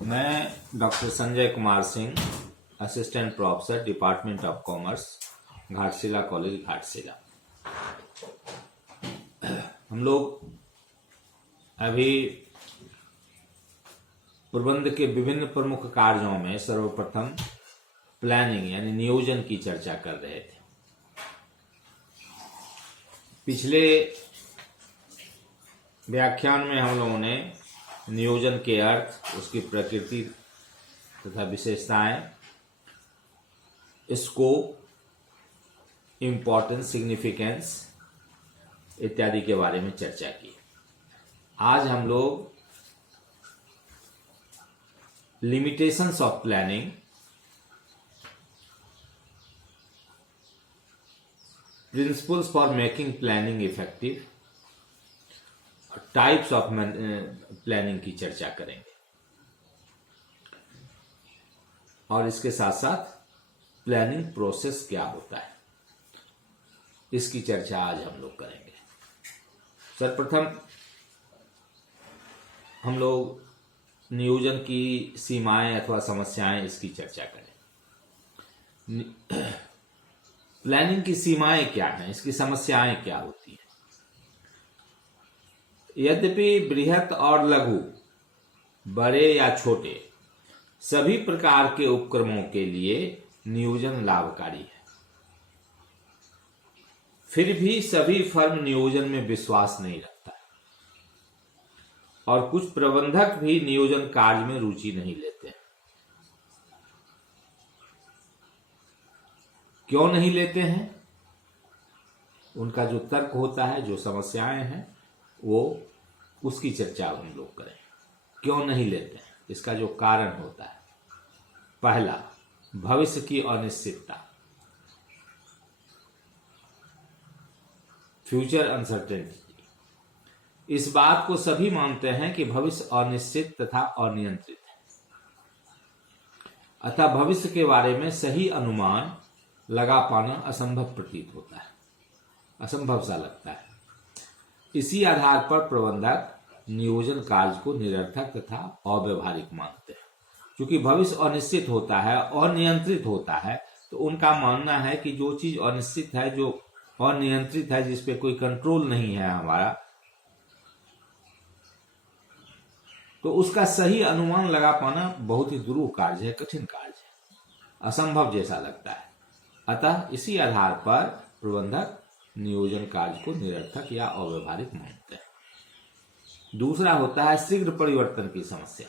मैं doctor Sanjay Kumar Singh, assistant professor, department of commerce, Ghatshila college, Ghatshila. हम लोग अभी प्रबंध के विभिन्न प्रमुख कार्यों में सर्वप्रथम प्लानिंग यानी नियोजन की चर्चा कर रहे थे। पिछले व्याख्यान में हम लोगों ने नियोजन के अर्थ, उसकी प्रकृति तथा विशेषताएं, स्कोप, इम्पोर्टेंस, सिग्निफिकेंस इत्यादि के बारे में चर्चा की। आज हम लोग limitations of planning, principles for making planning effective, types of planning की चर्चा करेंगे और इसके साथ साथ प्लानिंग प्रोसेस क्या होता है, इसकी चर्चा आज हम लोग करेंगे। सर्वप्रथम हम लोग नियोजन की सीमाएं अथवा समस्याएं, इसकी चर्चा करें। प्लानिंग की सीमाएं क्या हैं, इसकी समस्याएं क्या होती हैं। यद्यपि बृहत और लघु, बड़े या छोटे, सभी प्रकार के उपक्रमों के लिए नियोजन लाभकारी है, फिर भी सभी फर्म नियोजन में विश्वास नहीं रखता है और कुछ प्रबंधक भी नियोजन कार्य में रुचि नहीं लेते हैं। क्यों नहीं लेते हैं? उनका जो तर्क होता है, जो समस्याएं हैं, वो उसकी चर्चा हम लोग करें। क्यों नहीं लेते हैं, इसका जो कारण होता है। पहला, भविष्य की अनिश्चितता, फ्यूचर अनसर्टेनिटी। इस बात को सभी मानते हैं कि भविष्य अनिश्चित तथा अनियंत्रित है, अतः भविष्य के बारे में सही अनुमान लगा पाना असंभव प्रतीत होता है, असंभव सा लगता है। इसी आधार पर प्रबंधक नियोजन कार्य को निरर्थक तथा अव्यवहारिक मानते हैं। क्योंकि भविष्य अनिश्चित होता है, अनियंत्रित होता है, तो उनका मानना है कि जो चीज अनिश्चित है, जो अनियंत्रित है, जिसपे कोई कंट्रोल नहीं है हमारा, तो उसका सही अनुमान लगा पाना बहुत ही दुरूह कार्य है, कठिन कार्य है, असंभव जैसा लगता है। अतः इसी आधार पर प्रबंधक नियोजन कार्य को निरर्थक या अव्यवहारिक मानते हैं। दूसरा होता है शीघ्र परिवर्तन की समस्या।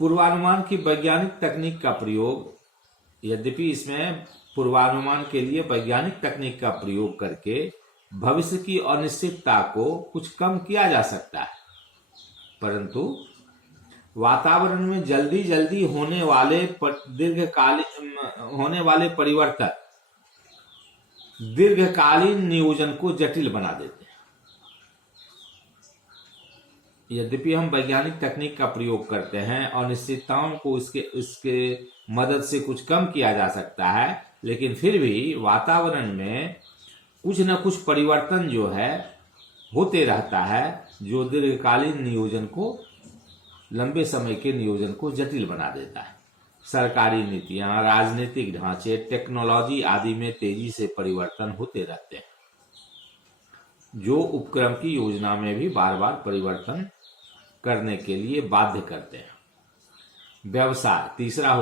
पूर्वानुमान की वैज्ञानिक तकनीक का प्रयोग, यद्यपि इसमें पूर्वानुमान के लिए वैज्ञानिक तकनीक का प्रयोग करके भविष्य की अनिश्चितता को कुछ कम किया जा सकता है, परंतु वातावरण में जल्दी जल्दी होने वाले परिवर्तन दीर्घकालीन नियोजन को जटिल बना देते हैं। यद्यपि हम वैज्ञानिक तकनीक का प्रयोग करते हैं, अनिश्चितताओं को इसके मदद से कुछ कम किया जा सकता है, लेकिन फिर भी वातावरण में कुछ न कुछ परिवर्तन जो है होते रहता है, जो दीर्घकालीन नियोजन को, लंबे समय के नियोजन को जटिल बना देता है। सरकारी नीतियां, राजनीतिक ढांचे, टेक्नोलॉजी आदि में तेजी से परिवर्तन होते रहते हैं, जो उपक्रम की योजना में भी बार बार परिवर्तन करने के लिए बाध्य करते हैं। व्यवसाय तीसरा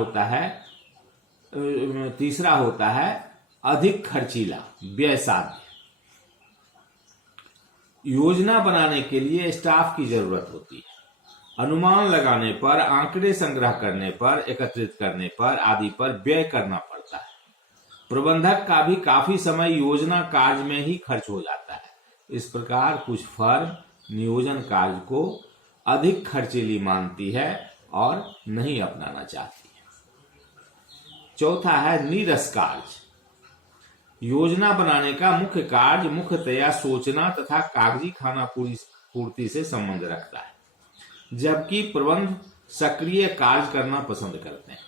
होता है अधिक खर्चीला, व्यय साध्य। योजना बनाने के लिए स्टाफ की जरूरत होती है, अनुमान लगाने पर, आंकड़े संग्रह करने पर, एकत्रित करने पर आदि पर व्यय करना पड़ता है। प्रबंधक का भी काफी समय योजना कार्य में ही खर्च हो जाता है। इस प्रकार कुछ फर्म नियोजन कार्य को अधिक खर्चीली मानती है और नहीं अपनाना चाहती है। चौथा है नीरस कार्य। योजना बनाने का मुख्य कार्य मुख्यतया सोचना तथा कागजी खाना पूर्ति से संबंध रखता है, जबकि प्रबंध सक्रिय कार्य करना पसंद करते हैं।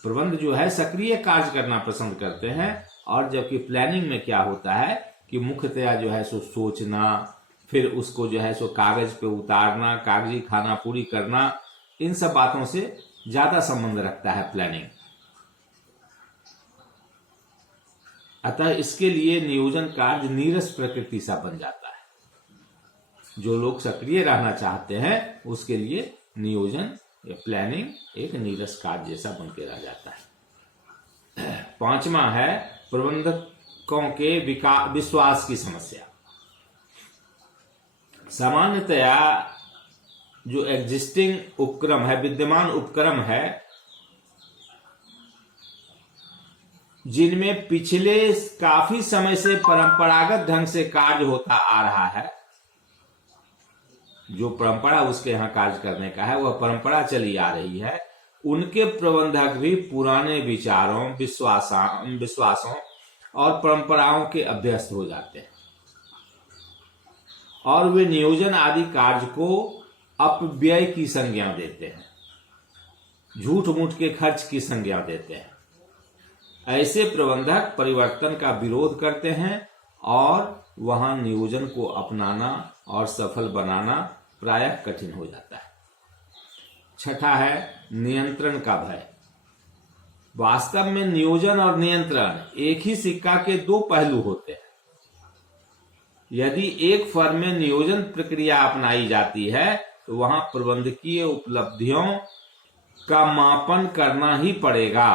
प्रबंध जो है सक्रिय कार्य करना पसंद करते हैं, और जबकि प्लानिंग में क्या होता है कि मुख्यतया जो है सो सोचना, फिर उसको जो है सो कागज पे उतारना, कागजी खाना पूरी करना, इन सब बातों से ज्यादा संबंध रखता है प्लानिंग। अतः इसके लिए नियोजन कार्य नीरस प्रकृति सा बन जाता है। जो लोग सक्रिय रहना चाहते हैं उसके लिए नियोजन या प्लानिंग एक नीरस कार्य जैसा बन के रह जाता है। पांचवा है प्रबंधकों के विश्वास की समस्या। सामान्यतया जो एग्जिस्टिंग उपक्रम है, विद्यमान उपक्रम है, जिनमें पिछले काफी समय से परंपरागत ढंग से कार्य होता आ रहा है, जो परंपरा उसके यहां कार्य करने का है वह परंपरा चली आ रही है, उनके प्रबंधक भी पुराने विचारों, विश्वासों और परंपराओं के अभ्यस्त हो जाते हैं और वे नियोजन आदि कार्य को अपव्यय की संज्ञा देते हैं, झूठ मूठ के खर्च की संज्ञा देते हैं। ऐसे प्रबंधक परिवर्तन का विरोध करते हैं और वहां नियोजन को अपनाना और सफल बनाना प्रायः कठिन हो जाता है। छठा है नियंत्रण का भय। वास्तव में नियोजन और नियंत्रण एक ही सिक्का के दो पहलू होते हैं। यदि एक फर्म में नियोजन प्रक्रिया अपनाई जाती है तो वहां प्रबंधकीय उपलब्धियों का मापन करना ही पड़ेगा।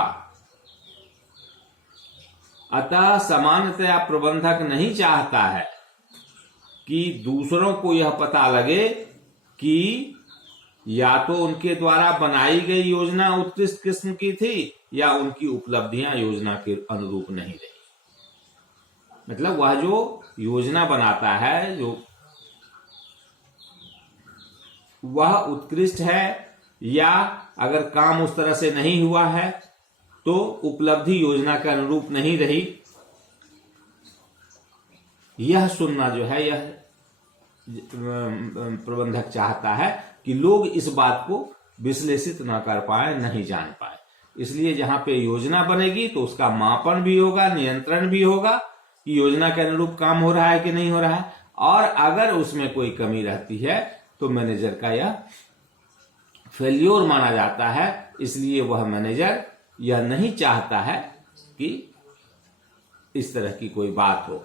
अतः सामान्यतया प्रबंधक नहीं चाहता है कि दूसरों को यह पता लगे कि या तो उनके द्वारा बनाई गई योजना उत्कृष्ट किस्म की थी या उनकी उपलब्धियां योजना के अनुरूप नहीं रही। मतलब वह जो योजना बनाता है, जो वह उत्कृष्ट है, या अगर काम उस तरह से नहीं हुआ है तो उपलब्धि योजना के अनुरूप नहीं रही, यह सुनना जो है यह प्रबंधक चाहता है कि लोग इस बात को विश्लेषित न कर पाए, नहीं जान पाए। इसलिए जहां पे योजना बनेगी तो उसका मापन भी होगा, नियंत्रण भी होगा कि योजना के अनुरूप काम हो रहा है कि नहीं हो रहा है, और अगर उसमें कोई कमी रहती है तो मैनेजर का यह फेल्योर माना जाता है। इसलिए वह मैनेजर यह नहीं चाहता है कि इस तरह की कोई बात हो,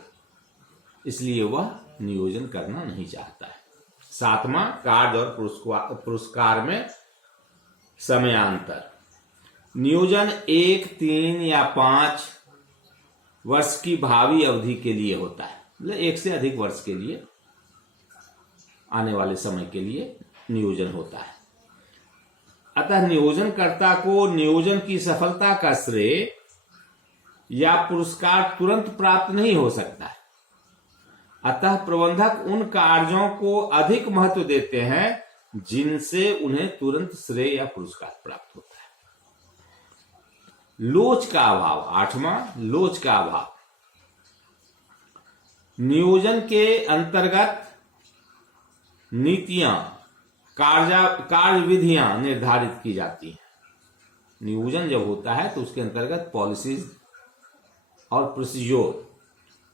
इसलिए वह नियोजन करना नहीं चाहता है। सातवां कार्य और पुरस्कार में समयांतर। नियोजन 1, 3 या 5 वर्ष की भावी अवधि के लिए होता है, मतलब 1 से अधिक वर्ष के लिए, आने वाले समय के लिए नियोजन होता है। अतः नियोजनकर्ता को नियोजन की सफलता का श्रेय या पुरस्कार तुरंत प्राप्त नहीं हो सकता है। अतः प्रबंधक उन कार्यों को अधिक महत्व देते हैं जिनसे उन्हें तुरंत श्रेय या पुरस्कार प्राप्त होता है। लोच का अभाव। आठवां, लोच का अभाव। नियोजन के अंतर्गत नीतियां, कार्य विधियां निर्धारित की जाती हैं। नियोजन जब होता है तो उसके अंतर्गत पॉलिसीज और प्रोसीजर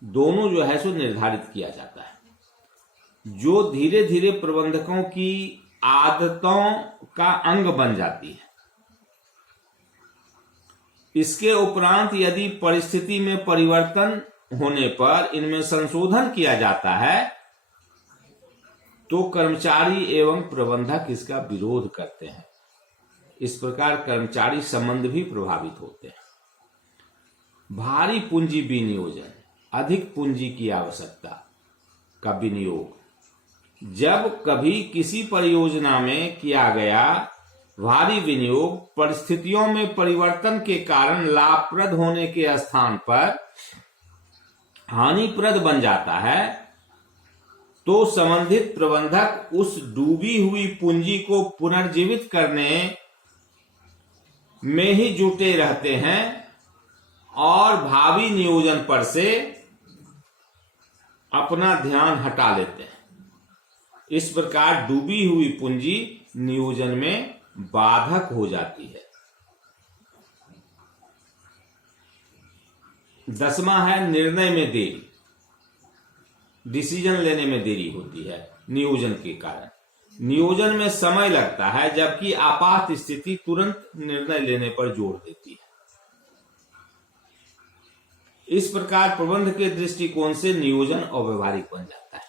दोनों जो है सो निर्धारित किया जाता है, जो धीरे धीरे प्रबंधकों की आदतों का अंग बन जाती है। इसके उपरांत यदि परिस्थिति में परिवर्तन होने पर इनमें संशोधन किया जाता है तो कर्मचारी एवं प्रबंधक इसका विरोध करते हैं। इस प्रकार कर्मचारी संबंध भी प्रभावित होते हैं। भारी पूंजी विनियोजन, अधिक पूंजी की आवश्यकता का विनियोग। जब कभी किसी परियोजना में किया गया भारी विनियोग परिस्थितियों में परिवर्तन के कारण लाभप्रद होने के स्थान पर हानिप्रद बन जाता है, तो संबंधित प्रबंधक उस डूबी हुई पूंजी को पुनर्जीवित करने में ही जुटे रहते हैं और भावी नियोजन पर से अपना ध्यान हटा लेते हैं। इस प्रकार डूबी हुई पूंजी नियोजन में बाधक हो जाती है। 10वां है निर्णय में देरी। डिसीजन लेने में देरी होती है नियोजन के कारण। नियोजन में समय लगता है, जबकि आपात स्थिति तुरंत निर्णय लेने पर जोर देती है। इस प्रकार प्रबंध के दृष्टिकोण से नियोजन अव्यवहारिक बन जाता है।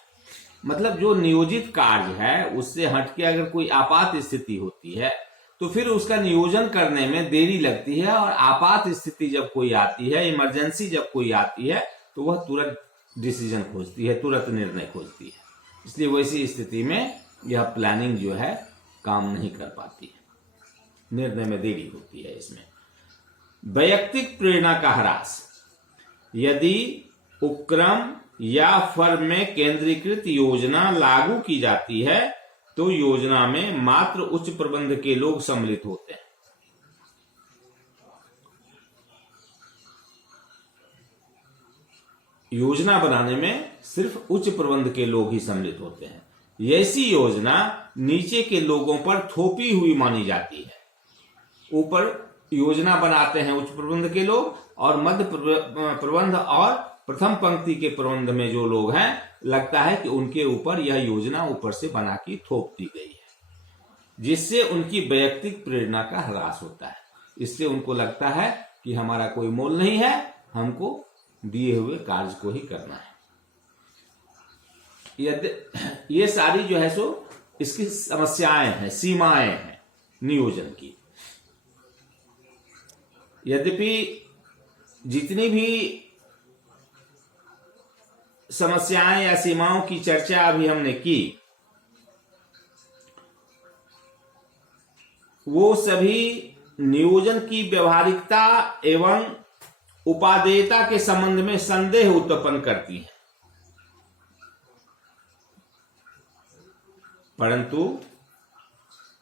मतलब जो नियोजित कार्य है उससे हटके अगर कोई आपात स्थिति होती है तो फिर उसका नियोजन करने में देरी लगती है, और आपात स्थिति जब कोई आती है, इमरजेंसी जब कोई आती है, तो वह तुरंत डिसीजन खोजती है, तुरंत निर्णय खोजती है। इसलिए वैसी स्थिति में यह प्लानिंग जो है काम नहीं कर पाती है, निर्णय में देरी होती है इसमें। वैयक्तिक प्रेरणा का ह्रास। यदि उपक्रम या फर्म में केंद्रीकृत योजना लागू की जाती है तो योजना में मात्र उच्च प्रबंध के लोग सम्मिलित होते हैं। योजना बनाने में सिर्फ उच्च प्रबंध के लोग ही सम्मिलित होते हैं। ऐसी योजना नीचे के लोगों पर थोपी हुई मानी जाती है। ऊपर योजना बनाते हैं उच्च प्रबंध के लोग, और मध्य प्रबंध और प्रथम पंक्ति के प्रबंध में जो लोग हैं, लगता है कि उनके ऊपर यह योजना ऊपर से बना के थोप दी गई है, जिससे उनकी वैयक्तिक प्रेरणा का ह्रास होता है। इससे उनको लगता है कि हमारा कोई मोल नहीं है, हमको दिए हुए कार्य को ही करना है। ये सारी जो है सो इसकी समस्याएं हैं, सीमाएं हैं नियोजन की। यद्यपि जितनी भी समस्याएं या सीमाओं की चर्चा अभी हमने की, वो सभी नियोजन की व्यवहारिकता एवं उपादेयता के संबंध में संदेह उत्पन्न करती हैं। परंतु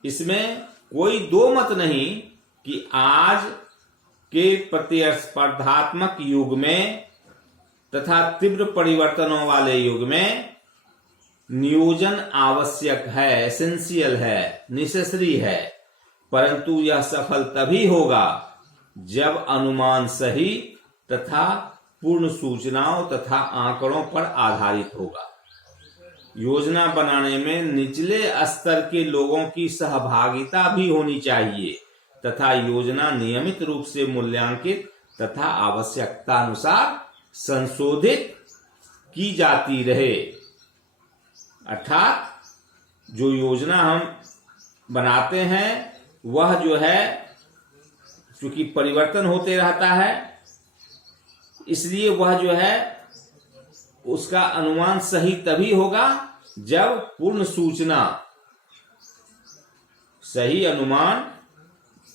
इसमें कोई दो मत नहीं कि आज के प्रतिस्पर्धात्मक युग में तथा तीव्र परिवर्तनों वाले युग में नियोजन आवश्यक है, एसेंशियल है, नेसेसरी है। परंतु यह सफल तभी होगा जब अनुमान सही तथा पूर्ण सूचनाओं तथा आंकड़ों पर आधारित होगा। योजना बनाने में निचले स्तर के लोगों की सहभागिता भी होनी चाहिए तथा योजना नियमित रूप से मूल्यांकित तथा आवश्यकता अनुसार संशोधित की जाती रहे। अर्थात जो योजना हम बनाते हैं वह जो है, क्योंकि परिवर्तन होते रहता है, इसलिए वह जो है उसका अनुमान सही तभी होगा जब पूर्ण सूचना, सही अनुमान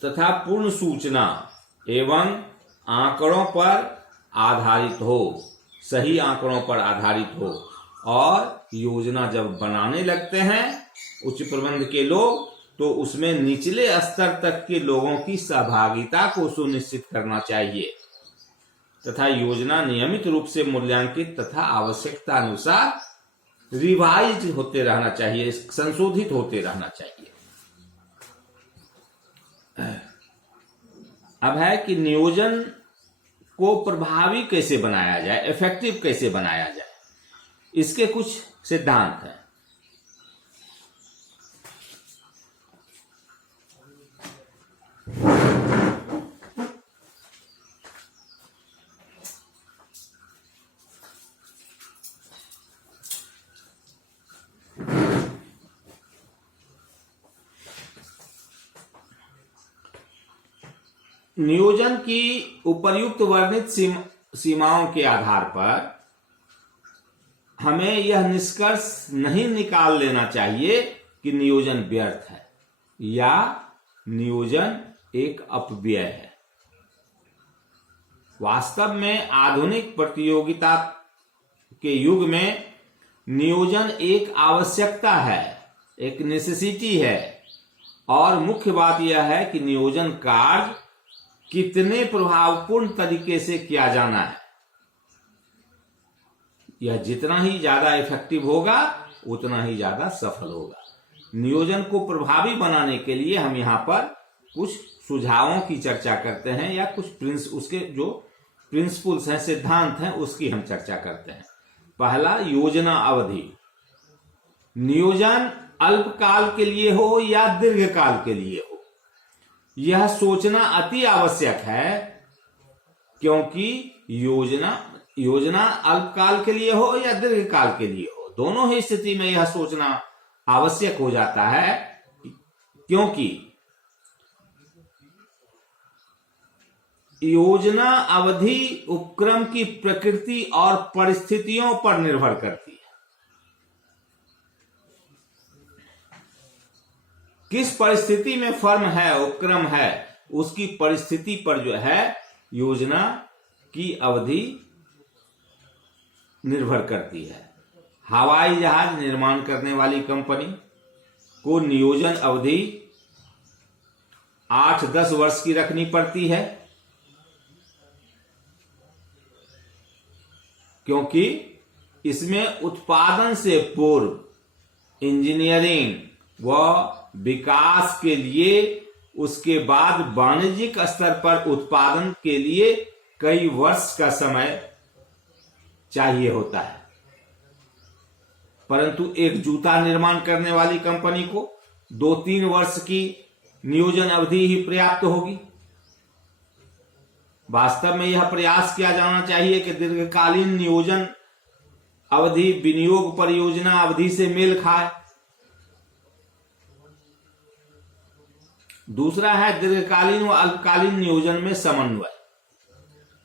तथा पूर्ण सूचना एवं आंकड़ों पर आधारित हो, सही आंकड़ों पर आधारित हो। और योजना जब बनाने लगते हैं उच्च प्रबंध के लोग, तो उसमें निचले स्तर तक के लोगों की सहभागिता को सुनिश्चित करना चाहिए तथा योजना नियमित रूप से मूल्यांकित तथा आवश्यकता अनुसार रिवाइज होते रहना चाहिए, संशोधित होते रहना चाहिए। अब है कि नियोजन को प्रभावी कैसे बनाया जाए, इफेक्टिव कैसे बनाया जाए, इसके कुछ सिद्धांत हैं। नियोजन की उपर्युक्त वर्णित सीमाओं के आधार पर हमें यह निष्कर्ष नहीं निकाल लेना चाहिए कि नियोजन व्यर्थ है या नियोजन एक अपव्यय है। वास्तव में आधुनिक प्रतियोगिता के युग में नियोजन एक आवश्यकता है, एक नेसेसिटी है। और मुख्य बात यह है कि नियोजन कार्य कितने प्रभावपूर्ण तरीके से किया जाना है। यह जितना ही ज्यादा इफेक्टिव होगा उतना ही ज्यादा सफल होगा। नियोजन को प्रभावी बनाने के लिए हम यहाँ पर कुछ सुझावों की चर्चा करते हैं या कुछ उसके जो प्रिंसिपल्स हैं, सिद्धांत हैं, उसकी हम चर्चा करते हैं। पहला, योजना अवधि। नियोजन अल्पकाल के लिए हो या दीर्घकाल के लिए हो, यह सोचना अति आवश्यक है, क्योंकि योजना अल्पकाल के लिए हो या दीर्घकाल के लिए हो, दोनों ही स्थिति में यह सोचना आवश्यक हो जाता है, क्योंकि योजना अवधि उपक्रम की प्रकृति और परिस्थितियों पर निर्भर करती है। किस परिस्थिति में फर्म है, उपक्रम है, उसकी परिस्थिति पर जो है योजना की अवधि निर्भर करती है। हवाई जहाज निर्माण करने वाली कंपनी को नियोजन अवधि 8-10 वर्ष की रखनी पड़ती है, क्योंकि इसमें उत्पादन से पूर्व इंजीनियरिंग व विकास के लिए, उसके बाद वाणिज्यिक स्तर पर उत्पादन के लिए कई वर्ष का समय चाहिए होता है। परंतु एक जूता निर्माण करने वाली कंपनी को 2-3 वर्ष की नियोजन अवधि ही पर्याप्त होगी। वास्तव में यह प्रयास किया जाना चाहिए कि दीर्घकालीन नियोजन अवधि विनियोग परियोजना अवधि से मेल खाए। दूसरा है दीर्घकालीन व अल्पकालीन नियोजन में समन्वय,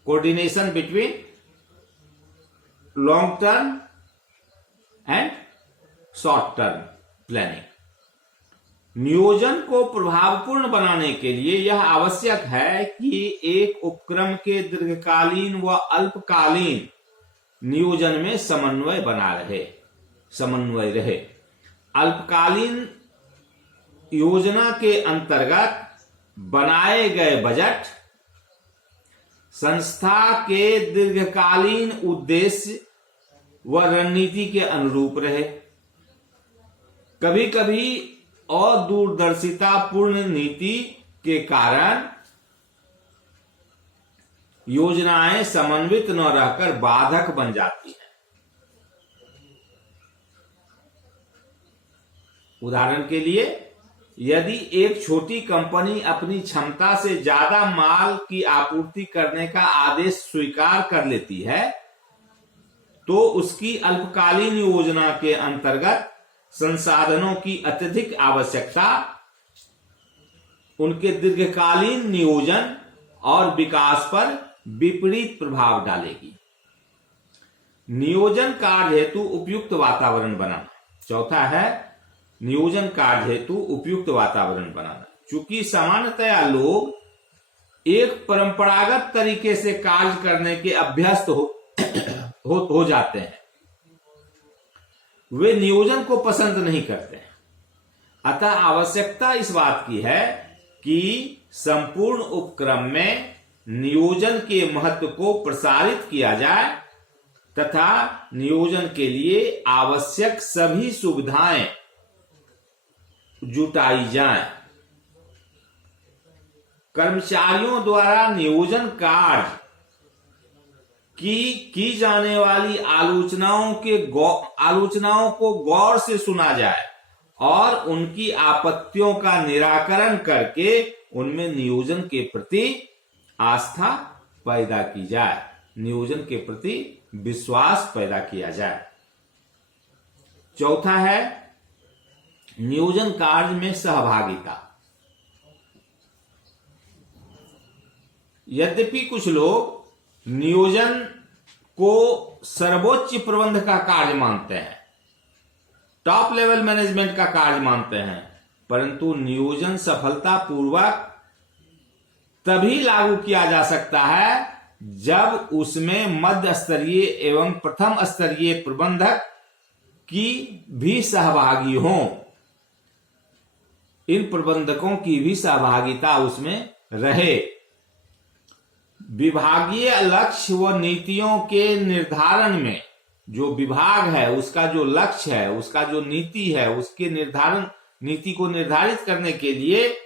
coordination between long term and short term planning. नियोजन को प्रभावपूर्ण बनाने के लिए यह आवश्यक है कि एक उपक्रम के दीर्घकालीन व अल्पकालीन नियोजन में समन्वय रहे। अल्पकालीन योजना के अंतर्गत बनाए गए बजट संस्था के दीर्घकालीन उद्देश्य व रणनीति के अनुरूप रहे। कभी कभी अदूरदर्शिता पूर्ण नीति के कारण योजनाएं समन्वित न रहकर बाधक बन जाती हैं। उदाहरण के लिए, यदि एक छोटी कंपनी अपनी क्षमता से ज्यादा माल की आपूर्ति करने का आदेश स्वीकार कर लेती है, तो उसकी अल्पकालीन योजना के अंतर्गत संसाधनों की अत्यधिक आवश्यकता उनके दीर्घकालीन नियोजन और विकास पर विपरीत प्रभाव डालेगी। नियोजन कार्य हेतु उपयुक्त वातावरण बनाना। चौथा है नियोजन कार्य हेतु उपयुक्त वातावरण बनाना। चूंकि सामान्यतया लोग एक परंपरागत तरीके से कार्य करने के अभ्यस्त हो जाते हैं, वे नियोजन को पसंद नहीं करते हैं। अतः आवश्यकता इस बात की है कि संपूर्ण उपक्रम में नियोजन के महत्व को प्रसारित किया जाए तथा नियोजन के लिए आवश्यक सभी सुविधाएं जुटाई जाएं। कर्मचारियों द्वारा नियोजन कार्य की जाने वाली आलोचनाओं को गौर से सुना जाए और उनकी आपत्तियों का निराकरण करके उनमें नियोजन के प्रति आस्था पैदा की जाए, नियोजन के प्रति विश्वास पैदा किया जाए। चौथा है नियोजन कार्य में सहभागिता। यद्यपि कुछ लोग नियोजन को सर्वोच्च प्रबंध का कार्य मानते हैं, टॉप लेवल मैनेजमेंट का कार्य मानते हैं, परंतु नियोजन सफलतापूर्वक तभी लागू किया जा सकता है जब उसमें मध्य स्तरीय एवं प्रथम स्तरीय प्रबंधक की भी सहभागी हों। इन प्रबंधकों की भी सहभागिता उसमें रहे। विभागीय लक्ष्य व नीतियों के निर्धारण में जो विभाग है उसका जो लक्ष्य है, उसका जो नीति है, उसके नीति को निर्धारित करने के लिए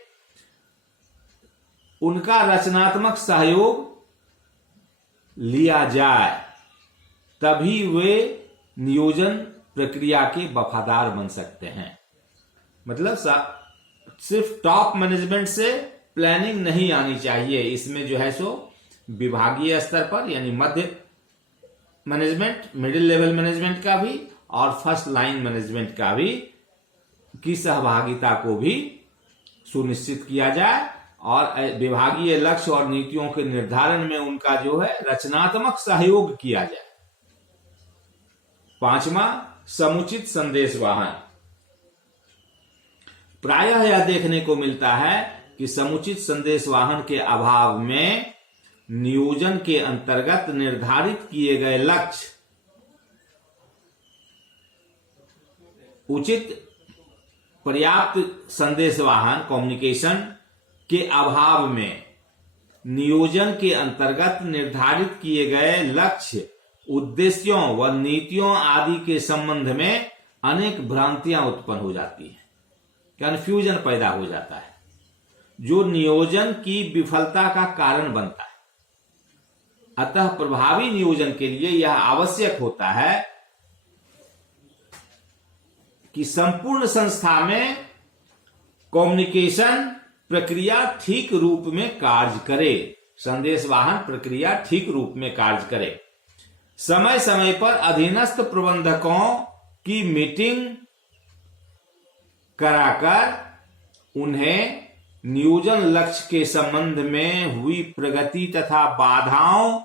उनका रचनात्मक सहयोग लिया जाए, तभी वे नियोजन प्रक्रिया के वफादार बन सकते हैं। मतलब सिर्फ टॉप मैनेजमेंट से प्लानिंग नहीं आनी चाहिए, इसमें जो है सो विभागीय स्तर पर यानी मध्य मैनेजमेंट, मिडिल लेवल मैनेजमेंट का भी और फर्स्ट लाइन मैनेजमेंट का भी की सहभागिता को भी सुनिश्चित किया जाए और विभागीय लक्ष्य और नीतियों के निर्धारण में उनका जो है रचनात्मक सहयोग किया जाए। पांचवा, समुचित संदेश वाहन। प्रायः यह देखने को मिलता है कि समुचित संदेश वाहन के अभाव में नियोजन के अंतर्गत निर्धारित किए गए लक्ष्य उचित पर्याप्त संदेशवाहन कम्युनिकेशन के अभाव में नियोजन के अंतर्गत निर्धारित किए गए लक्ष्य, उद्देश्यों व नीतियों आदि के संबंध में अनेक भ्रांतियां उत्पन्न हो जाती हैं, कन्फ्यूजन पैदा हो जाता है, जो नियोजन की विफलता का कारण बनता है। अतः प्रभावी नियोजन के लिए यह आवश्यक होता है कि संपूर्ण संस्था में कम्युनिकेशन प्रक्रिया ठीक रूप में कार्य करे, संदेशवाहन प्रक्रिया ठीक रूप में कार्य करे। समय समय पर अधीनस्थ प्रबंधकों की मीटिंग कराकर उन्हें नियोजन लक्ष्य के संबंध में हुई प्रगति तथा बाधाओं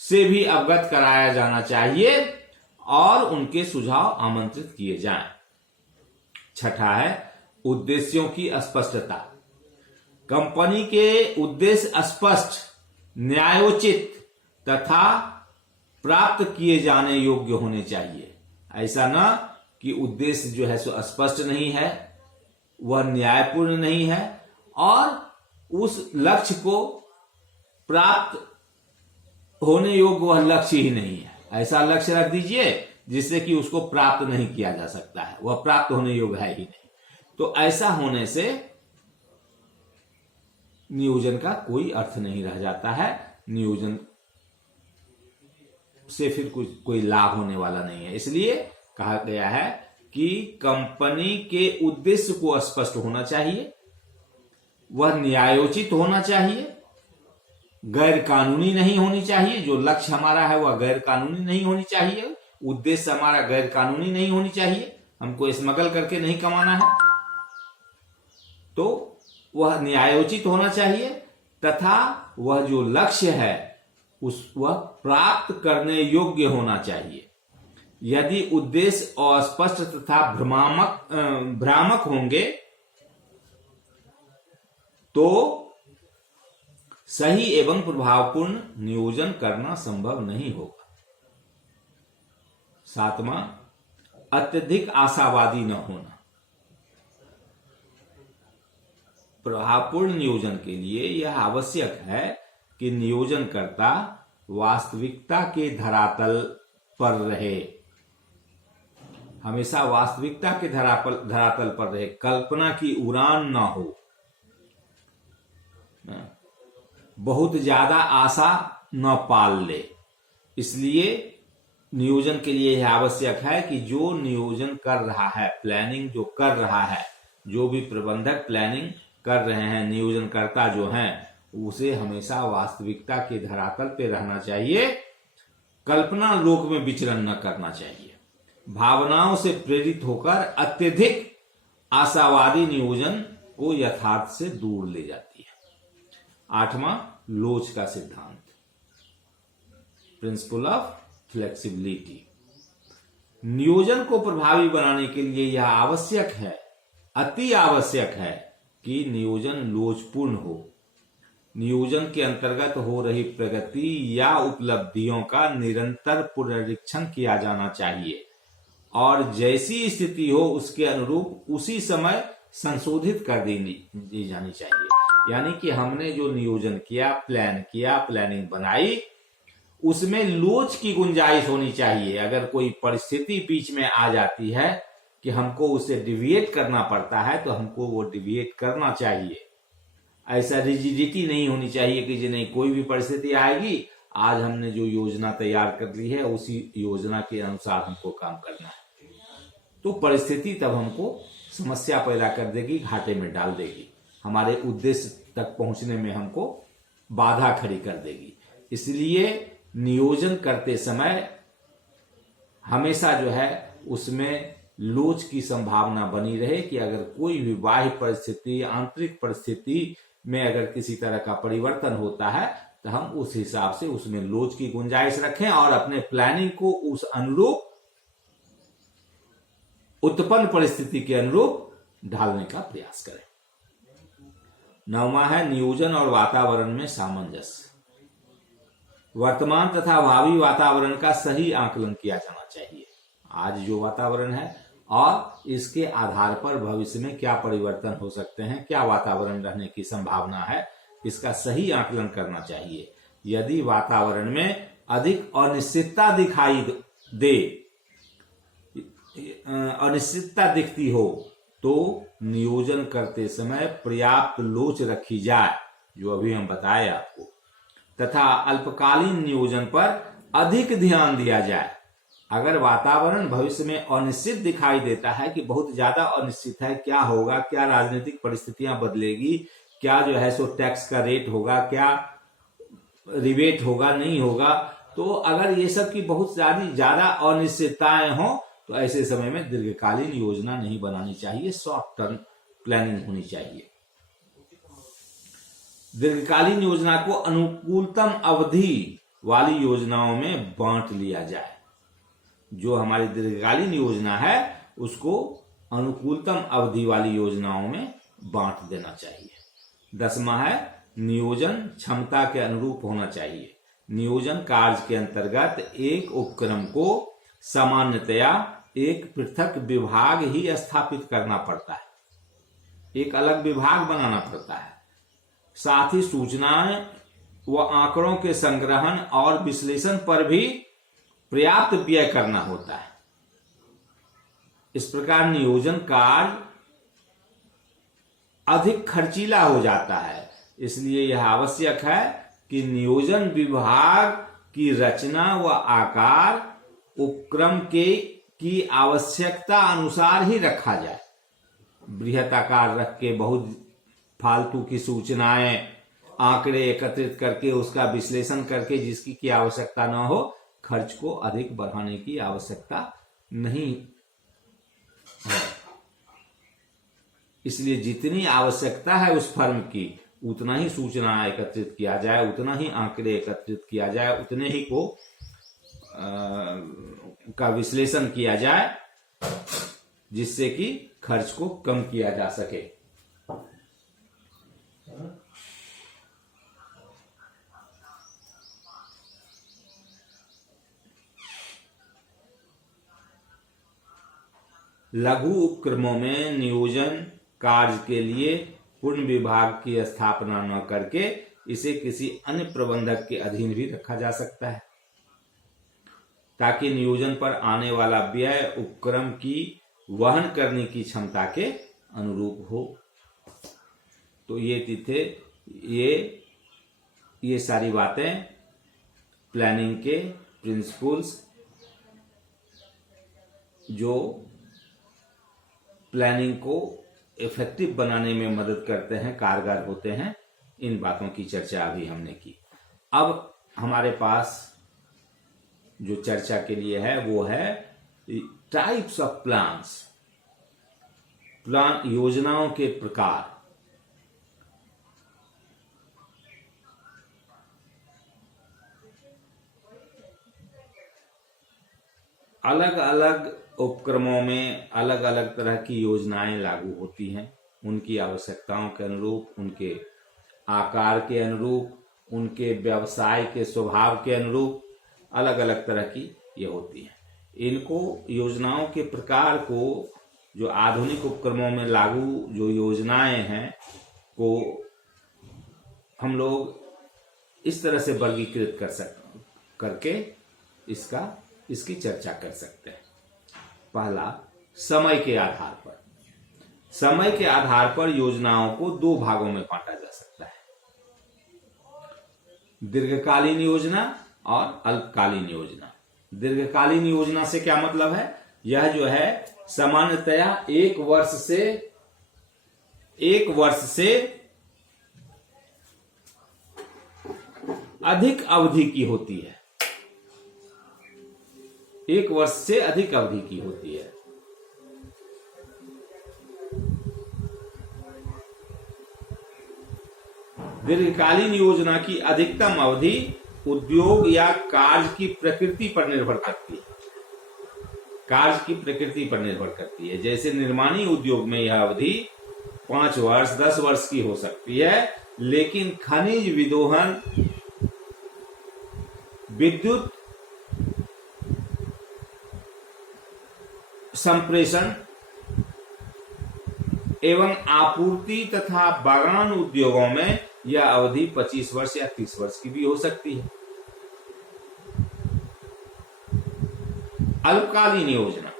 से भी अवगत कराया जाना चाहिए और उनके सुझाव आमंत्रित किए जाएं। छठा है उद्देश्यों की स्पष्टता। कंपनी के उद्देश्य स्पष्ट, न्यायोचित तथा प्राप्त किए जाने योग्य होने चाहिए। ऐसा न कि उद्देश्य जो है सो स्पष्ट नहीं है, वह न्यायपूर्ण नहीं है और उस लक्ष्य को प्राप्त होने योग्य वह लक्ष्य ही नहीं है। ऐसा लक्ष्य रख दीजिए जिससे कि उसको प्राप्त नहीं किया जा सकता है, वह प्राप्त होने योग्य है ही नहीं। तो ऐसा होने से नियोजन का कोई अर्थ नहीं रह जाता है, नियोजन से फिर कोई लाभ होने वाला नहीं है। इसलिए कहा गया है कि कंपनी के उद्देश्य को स्पष्ट होना चाहिए, वह न्यायोचित होना चाहिए, गैर कानूनी नहीं होनी चाहिए। जो लक्ष्य हमारा है वह गैर कानूनी नहीं होनी चाहिए, उद्देश्य हमारा गैर कानूनी नहीं होनी चाहिए, हमको स्मगल करके नहीं कमाना है। तो वह न्यायोचित होना चाहिए तथा वह जो लक्ष्य है वह प्राप्त करने योग्य होना चाहिए। यदि उद्देश्य अस्पष्ट तथा भ्रामक होंगे तो सही एवं प्रभावपूर्ण नियोजन करना संभव नहीं होगा। सातवां, अत्यधिक आशावादी न होना। प्रभावपूर्ण नियोजन के लिए यह आवश्यक है कि नियोजनकर्ता वास्तविकता के धरातल पर रहे, हमेशा वास्तविकता के धरातल पर रहे, कल्पना की उड़ान ना हो, बहुत ज्यादा आशा न पाल ले। इसलिए नियोजन के लिए यह आवश्यक है कि जो नियोजन कर रहा है, प्लानिंग जो कर रहा है, जो भी प्रबंधक प्लानिंग कर रहे हैं, नियोजनकर्ता जो हैं, उसे हमेशा वास्तविकता के धरातल पे रहना चाहिए, कल्पना लोक में विचरण न करना चाहिए। भावनाओं से प्रेरित होकर अत्यधिक आशावादी नियोजन को यथार्थ से दूर ले जाती है। आठवां, लोच का सिद्धांत, प्रिंसिपल ऑफ फ्लेक्सिबिलिटी। नियोजन को प्रभावी बनाने के लिए यह आवश्यक है, अति आवश्यक है कि नियोजन लोचपूर्ण हो। नियोजन के अंतर्गत हो रही प्रगति या उपलब्धियों का निरंतर पुनरीक्षण किया जाना चाहिए और जैसी स्थिति हो उसके अनुरूप उसी समय संशोधित कर दी जानी चाहिए। यानी कि हमने जो नियोजन किया, प्लान किया, प्लानिंग बनाई, उसमें लोच की गुंजाइश होनी चाहिए। अगर कोई परिस्थिति बीच में आ जाती है कि हमको उसे डिविएट करना पड़ता है तो हमको वो डिविएट करना चाहिए। ऐसा रिजिडिटी नहीं होनी चाहिए कि जी नहीं, कोई भी परिस्थिति आएगी आज हमने जो योजना तैयार कर ली है उसी योजना के अनुसार हमको काम करना है। तो परिस्थिति तब हमको समस्या पैदा कर देगी, घाटे में डाल देगी, हमारे उद्देश्य तक पहुंचने में हमको बाधा खड़ी कर देगी। इसलिए नियोजन करते समय हमेशा जो है उसमें लोच की संभावना बनी रहे कि अगर कोई भी बाह्य परिस्थिति, आंतरिक परिस्थिति में अगर किसी तरह का परिवर्तन होता है तो हम उस हिसाब से उसमें लोच की गुंजाइश रखें और अपने प्लानिंग को उस अनुरूप, उत्पन्न परिस्थिति के अनुरूप ढालने का प्रयास करें। 9वां है नियोजन और वातावरण में सामंजस्य। वर्तमान तथा भावी वातावरण का सही आकलन किया जाना चाहिए। आज जो वातावरण है और इसके आधार पर भविष्य में क्या परिवर्तन हो सकते हैं, क्या वातावरण रहने की संभावना है, इसका सही आकलन करना चाहिए। यदि वातावरण में अधिक अनिश्चितता दिखाई दे, अनिश्चितता दिखती हो तो नियोजन करते समय पर्याप्त लोच रखी जाए, जो अभी हम बताए आपको, तथा अल्पकालीन नियोजन पर अधिक ध्यान दिया जाए। अगर वातावरण भविष्य में अनिश्चित दिखाई देता है कि बहुत ज्यादा अनिश्चित है, क्या होगा, क्या राजनीतिक परिस्थितियां बदलेगी, क्या जो है सो टैक्स का रेट होगा, क्या रिबेट होगा, नहीं होगा, तो अगर ये सब की बहुत ज्यादा अनिश्चितताएं हो तो ऐसे समय में दीर्घकालीन योजना नहीं बनानी चाहिए, शॉर्ट टर्म प्लानिंग होनी चाहिए। दीर्घकालीन योजना को अनुकूलतम अवधि वाली योजनाओं में बांट लिया जाए। जो हमारी दीर्घकालीन योजना है उसको अनुकूलतम अवधि वाली योजनाओं में बांट देना चाहिए। 10वां है नियोजन क्षमता के अनुरूप होना चाहिए। नियोजन कार्य के अंतर्गत एक उपक्रम को सामान्यतया एक पृथक विभाग ही स्थापित करना पड़ता है, एक अलग विभाग बनाना पड़ता है। साथ ही सूचनाएं व आंकड़ों के संग्रहण और विश्लेषण पर भी पर्याप्त व्यय करना होता है। इस प्रकार नियोजन कार्य अधिक खर्चीला हो जाता है। इसलिए यह आवश्यक है कि नियोजन विभाग की रचना व आकार उपक्रम की आवश्यकता अनुसार ही रखा जाए। बृहत आकार रख के बहुत फालतू की सूचनाएं, आंकड़े एकत्रित करके उसका विश्लेषण करके जिसकी की आवश्यकता न हो, खर्च को अधिक बढ़ाने की आवश्यकता नहीं है। इसलिए जितनी आवश्यकता है उस फर्म की उतना ही सूचना एकत्रित किया जाए, उतना ही आंकड़े एकत्रित किया जाए, उतने ही को का विश्लेषण किया जाए, जिससे कि खर्च को कम किया जा सके। लघु उपक्रमों में नियोजन कार्य के लिए पूर्ण विभाग की स्थापना न करके इसे किसी अन्य प्रबंधक के अधीन भी रखा जा सकता है, ताकि नियोजन पर आने वाला व्यय उपक्रम की वहन करने की क्षमता के अनुरूप हो। तो ये सारी बातें प्लानिंग के प्रिंसिपल्स जो प्लानिंग को इफेक्टिव बनाने में मदद करते हैं, कारगर होते हैं, इन बातों की चर्चा अभी हमने की। अब हमारे पास जो चर्चा के लिए है वो है टाइप्स ऑफ प्लान्स, प्लान योजनाओं के प्रकार। अलग अलग उपक्रमों में अलग अलग तरह की योजनाएं लागू होती हैं, उनकी आवश्यकताओं के अनुरूप, उनके आकार के अनुरूप, उनके व्यवसाय के स्वभाव के अनुरूप अलग अलग तरह की ये होती हैं। इनको योजनाओं के प्रकार को जो आधुनिक उपक्रमों में लागू जो योजनाएं हैं को हम लोग इस तरह से वर्गीकृत करके इसकी चर्चा कर सकते हैं। पहला, समय के आधार पर। समय के आधार पर योजनाओं को दो भागों में बांटा जा सकता है, दीर्घकालीन योजना और अल्पकालीन योजना। दीर्घकालीन योजना से क्या मतलब है? यह जो है सामान्यतया एक वर्ष से अधिक अवधि की होती है। एक वर्ष से अधिक अवधि की होती है। दीर्घकालीन योजना की अधिकतम अवधि उद्योग या कार्य की प्रकृति पर निर्भर करती है। कार्य की प्रकृति पर निर्भर करती है। जैसे निर्माणी उद्योग में यह अवधि 5 वर्ष 10 वर्ष की हो सकती है, लेकिन खनिज विदोहन, विद्युत संप्रेषण एवं आपूर्ति तथा बागान उद्योगों में यह अवधि 25 वर्ष या 30 वर्ष की भी हो सकती है। अल्पकालीन योजना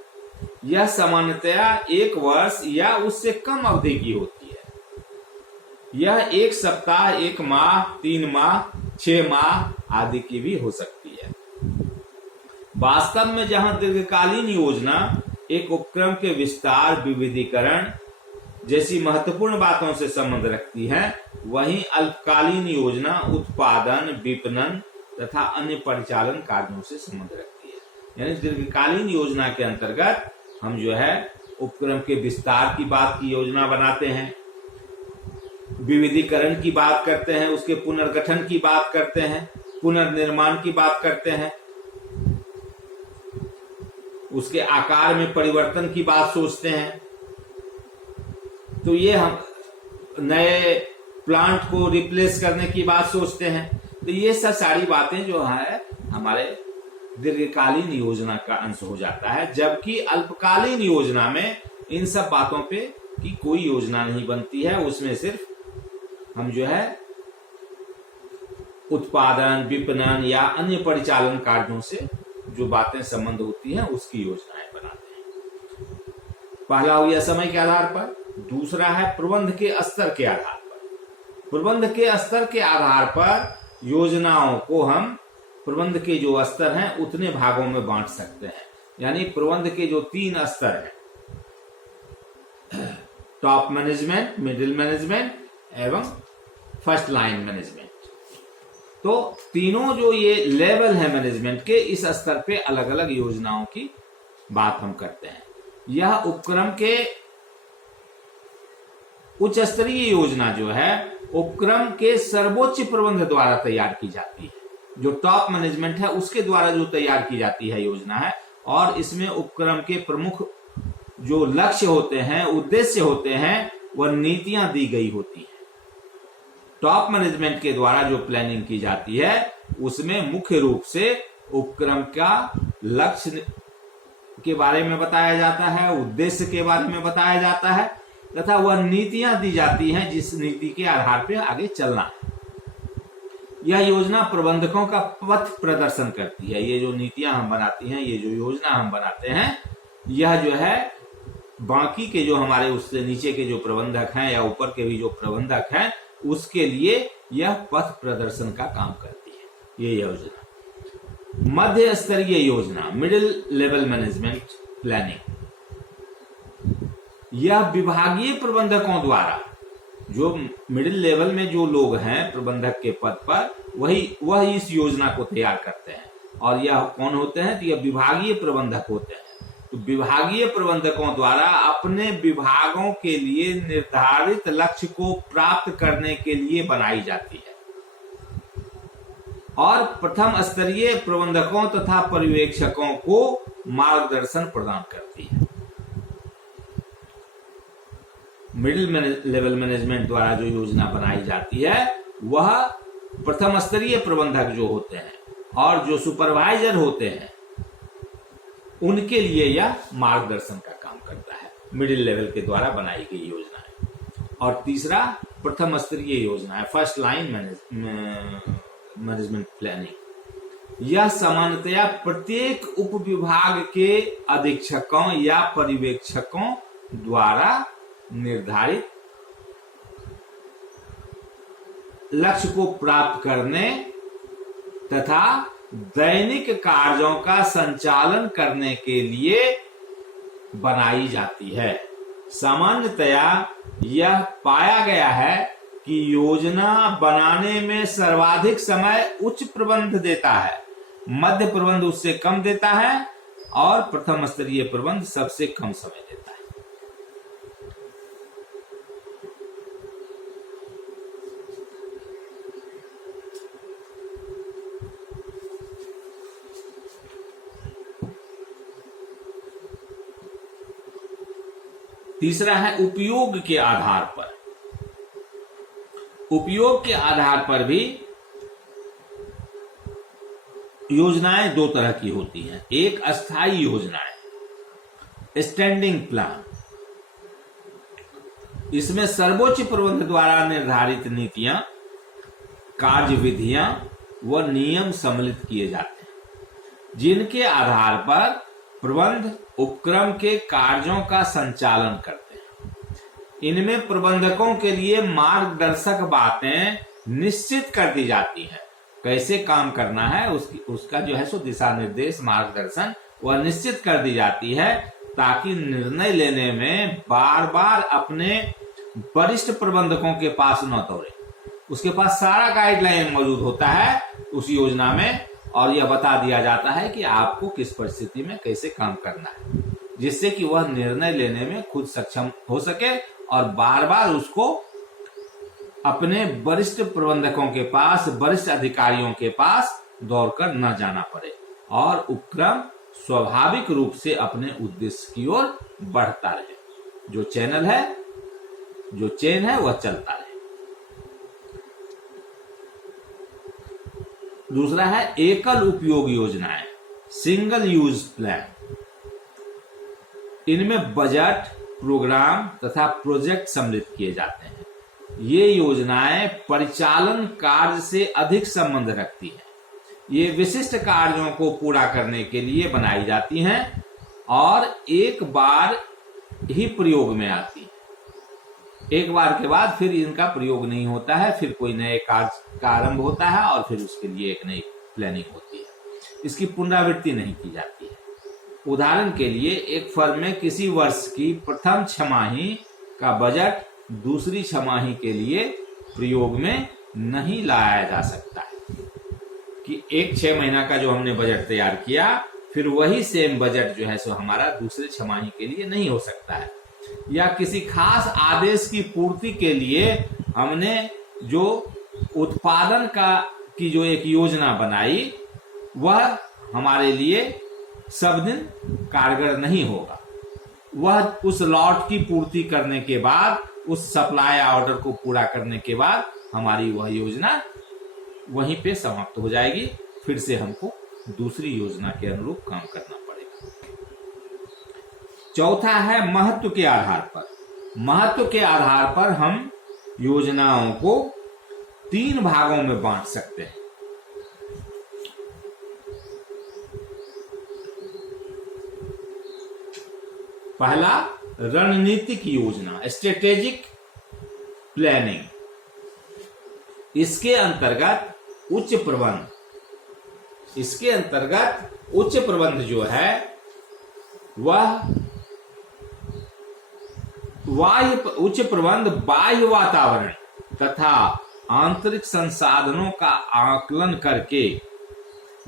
यह सामान्यतया 1 वर्ष या उससे कम अवधि की होती है। यह 1 सप्ताह, 1 माह, 3 माह, 6 माह आदि की भी हो सकती है। वास्तव में जहां दीर्घकालीन योजना एक उपक्रम के विस्तार, विविधीकरण जैसी महत्वपूर्ण बातों से संबंध रखती है, वहीं अल्पकालीन योजना उत्पादन, विपणन तथा अन्य परिचालन कार्यों से संबंध रखती है। यानी दीर्घकालीन योजना के अंतर्गत हम जो है उपक्रम के विस्तार की बात की योजना बनाते हैं, विविधीकरण की बात करते हैं, उसके पुनर्गठन की बात करते हैं, पुनर्निर्माण की बात करते हैं, उसके आकार में परिवर्तन की बात सोचते हैं। तो ये हम नए प्लांट को रिप्लेस करने की बात सोचते हैं। तो ये सब सारी बातें जो है हमारे दीर्घकालीन योजना का अंश हो जाता है, जबकि अल्पकालीन योजना में इन सब बातों पे की कोई योजना नहीं बनती है। उसमें सिर्फ हम जो है उत्पादन, विपणन या अन्य परिचालन कार्यों से जो बातें संबंध होती हैं उसकी योजनाएं बनाते हैं। पहला हो गया समय के आधार पर, दूसरा है प्रबंध के स्तर के आधार पर। प्रबंध के स्तर के आधार पर योजनाओं को हम प्रबंध के जो स्तर हैं उतने भागों में बांट सकते हैं। यानी प्रबंध के जो 3 स्तर हैं, टॉप मैनेजमेंट, मिडिल मैनेजमेंट एवं फर्स्ट लाइन मैनेजमेंट, तो तीनों जो ये लेवल है मैनेजमेंट के, इस स्तर पे अलग अलग योजनाओं की बात हम करते हैं। यह उपक्रम के उच्च स्तरीय योजना जो है उपक्रम के सर्वोच्च प्रबंध द्वारा तैयार की जाती है। जो टॉप मैनेजमेंट है उसके द्वारा जो तैयार की जाती है योजना है, और इसमें उपक्रम के प्रमुख जो लक्ष्य होते हैं, उद्देश्य होते हैं, वह नीतियां दी गई होती है। टॉप मैनेजमेंट के द्वारा जो प्लानिंग की जाती है उसमें मुख्य रूप से उपक्रम का लक्ष्य के बारे में बताया जाता है, उद्देश्य के बारे में बताया जाता है, तथा वह नीतियां दी जाती हैं जिस नीति के आधार पर आगे चलना है। यह योजना प्रबंधकों का पथ प्रदर्शन करती है। ये जो नीतियां हम बनाती हैं, ये जो योजना हम बनाते हैं, यह जो है बाकी के जो हमारे उससे नीचे के जो प्रबंधक हैं या ऊपर के भी जो प्रबंधक हैं उसके लिए यह पथ प्रदर्शन का काम करती है ये योजना। मध्य स्तरीय योजना, मिडिल लेवल मैनेजमेंट प्लानिंग, यह विभागीय प्रबंधकों द्वारा, जो मिडिल लेवल में जो लोग हैं प्रबंधक के पद पर, वह इस योजना को तैयार करते हैं। और यह कौन होते हैं? तो यह विभागीय प्रबंधक होते हैं। तो विभागीय प्रबंधकों द्वारा अपने विभागों के लिए निर्धारित लक्ष्य को प्राप्त करने के लिए बनाई जाती है और प्रथम स्तरीय प्रबंधकों तथा पर्यवेक्षकों को मार्गदर्शन प्रदान करती है। मिडिल लेवल मैनेजमेंट द्वारा जो योजना बनाई जाती है वह प्रथम स्तरीय प्रबंधक जो होते हैं और जो सुपरवाइजर होते हैं उनके लिए यह मार्गदर्शन का काम करता है, मिडिल लेवल के द्वारा बनाई गई योजना है। और तीसरा प्रथम स्तरीय योजना है, फर्स्ट लाइन मैनेजमेंट प्लानिंग। यह सामान्यतया प्रत्येक उप विभाग के अधीक्षकों या पर्यवेक्षकों द्वारा निर्धारित लक्ष्य को प्राप्त करने तथा दैनिक कार्यों का संचालन करने के लिए बनाई जाती है। सामान्यतया यह पाया गया है कि योजना बनाने में सर्वाधिक समय उच्च प्रबंध देता है, मध्य प्रबंध उससे कम देता है और प्रथम स्तरीय प्रबंध सबसे कम समय देता है। तीसरा है उपयोग के आधार पर। उपयोग के आधार पर भी योजनाएं दो तरह की होती हैं। एक अस्थायी योजनाएं, स्टैंडिंग प्लान। इसमें सर्वोच्च प्रबंध द्वारा निर्धारित नीतियां, कार्यविधियां व नियम सम्मिलित किए जाते हैं, जिनके आधार पर प्रबंध उपक्रम के कार्यों का संचालन करते हैं। इनमें प्रबंधकों के लिए मार्गदर्शक बातें निश्चित कर दी जाती हैं। कैसे काम करना है उसका जो है सो दिशा निर्देश, मार्गदर्शन वह निश्चित कर दी जाती है, ताकि निर्णय लेने में बार बार अपने वरिष्ठ प्रबंधकों के पास न दौड़े। उसके पास सारा गाइडलाइन मौजूद होता है उस योजना में, और यह बता दिया जाता है कि आपको किस परिस्थिति में कैसे काम करना है, जिससे कि वह निर्णय लेने में खुद सक्षम हो सके और बार बार उसको अपने वरिष्ठ प्रबंधकों के पास, वरिष्ठ अधिकारियों के पास दौड़कर न जाना पड़े और उपक्रम स्वाभाविक रूप से अपने उद्देश्य की ओर बढ़ता रहे। जो चैनल है, जो चेन है, वह चलता रहे। दूसरा है एकल उपयोग योजनाएं, सिंगल यूज प्लान। इनमें बजट, प्रोग्राम तथा प्रोजेक्ट सम्मिलित किए जाते हैं। ये योजनाएं परिचालन कार्य से अधिक संबंध रखती हैं। ये विशिष्ट कार्यों को पूरा करने के लिए बनाई जाती हैं और एक बार ही प्रयोग में आती हैं। एक बार के बाद फिर इनका प्रयोग नहीं होता है, फिर कोई नए कार्य का आरंभ होता है और फिर उसके लिए एक नई प्लानिंग होती है। इसकी पुनरावृत्ति नहीं की जाती है। उदाहरण के लिए एक फर्म में किसी वर्ष की प्रथम छमाही का बजट दूसरी छमाही के लिए प्रयोग में नहीं लाया जा सकता है कि एक 6 महीना का जो हमने बजट तैयार किया, फिर वही सेम बजट जो है सो हमारा दूसरी छमाही के लिए नहीं हो सकता है। या किसी खास आदेश की पूर्ति के लिए हमने जो उत्पादन की जो एक योजना बनाई, वह हमारे लिए सब दिन कारगर नहीं होगा। वह उस लॉट की पूर्ति करने के बाद, उस सप्लाई ऑर्डर को पूरा करने के बाद हमारी वह योजना वहीं पे समाप्त हो जाएगी। फिर से हमको दूसरी योजना के अनुरूप काम करना पड़ेगा। चौथा है महत्व के आधार पर। महत्व के आधार पर हम योजनाओं को 3 भागों में बांट सकते हैं। पहला, रणनीतिक योजना, स्ट्रेटेजिक प्लानिंग। इसके अंतर्गत उच्च प्रबंध जो है वह उच्च प्रबंध बाह्य वातावरण तथा आंतरिक संसाधनों का आकलन करके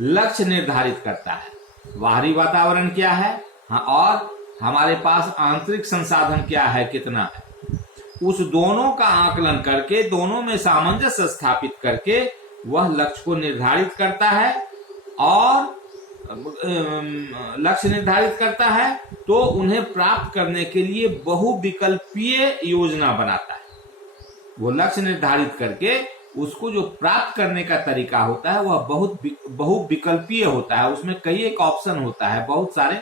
लक्ष्य निर्धारित करता है। बाहरी वातावरण क्या है, हाँ, और हमारे पास आंतरिक संसाधन क्या है, कितना है, उस दोनों का आकलन करके, दोनों में सामंजस्य स्थापित करके वह लक्ष्य को निर्धारित करता है। और लक्ष्य निर्धारित करता है तो उन्हें प्राप्त करने के लिए बहुविकल्पीय योजना बनाता है। वो लक्ष्य निर्धारित करके उसको जो प्राप्त करने का तरीका होता है वह बहुविकल्पीय होता है। उसमें कई एक ऑप्शन होता है, बहुत सारे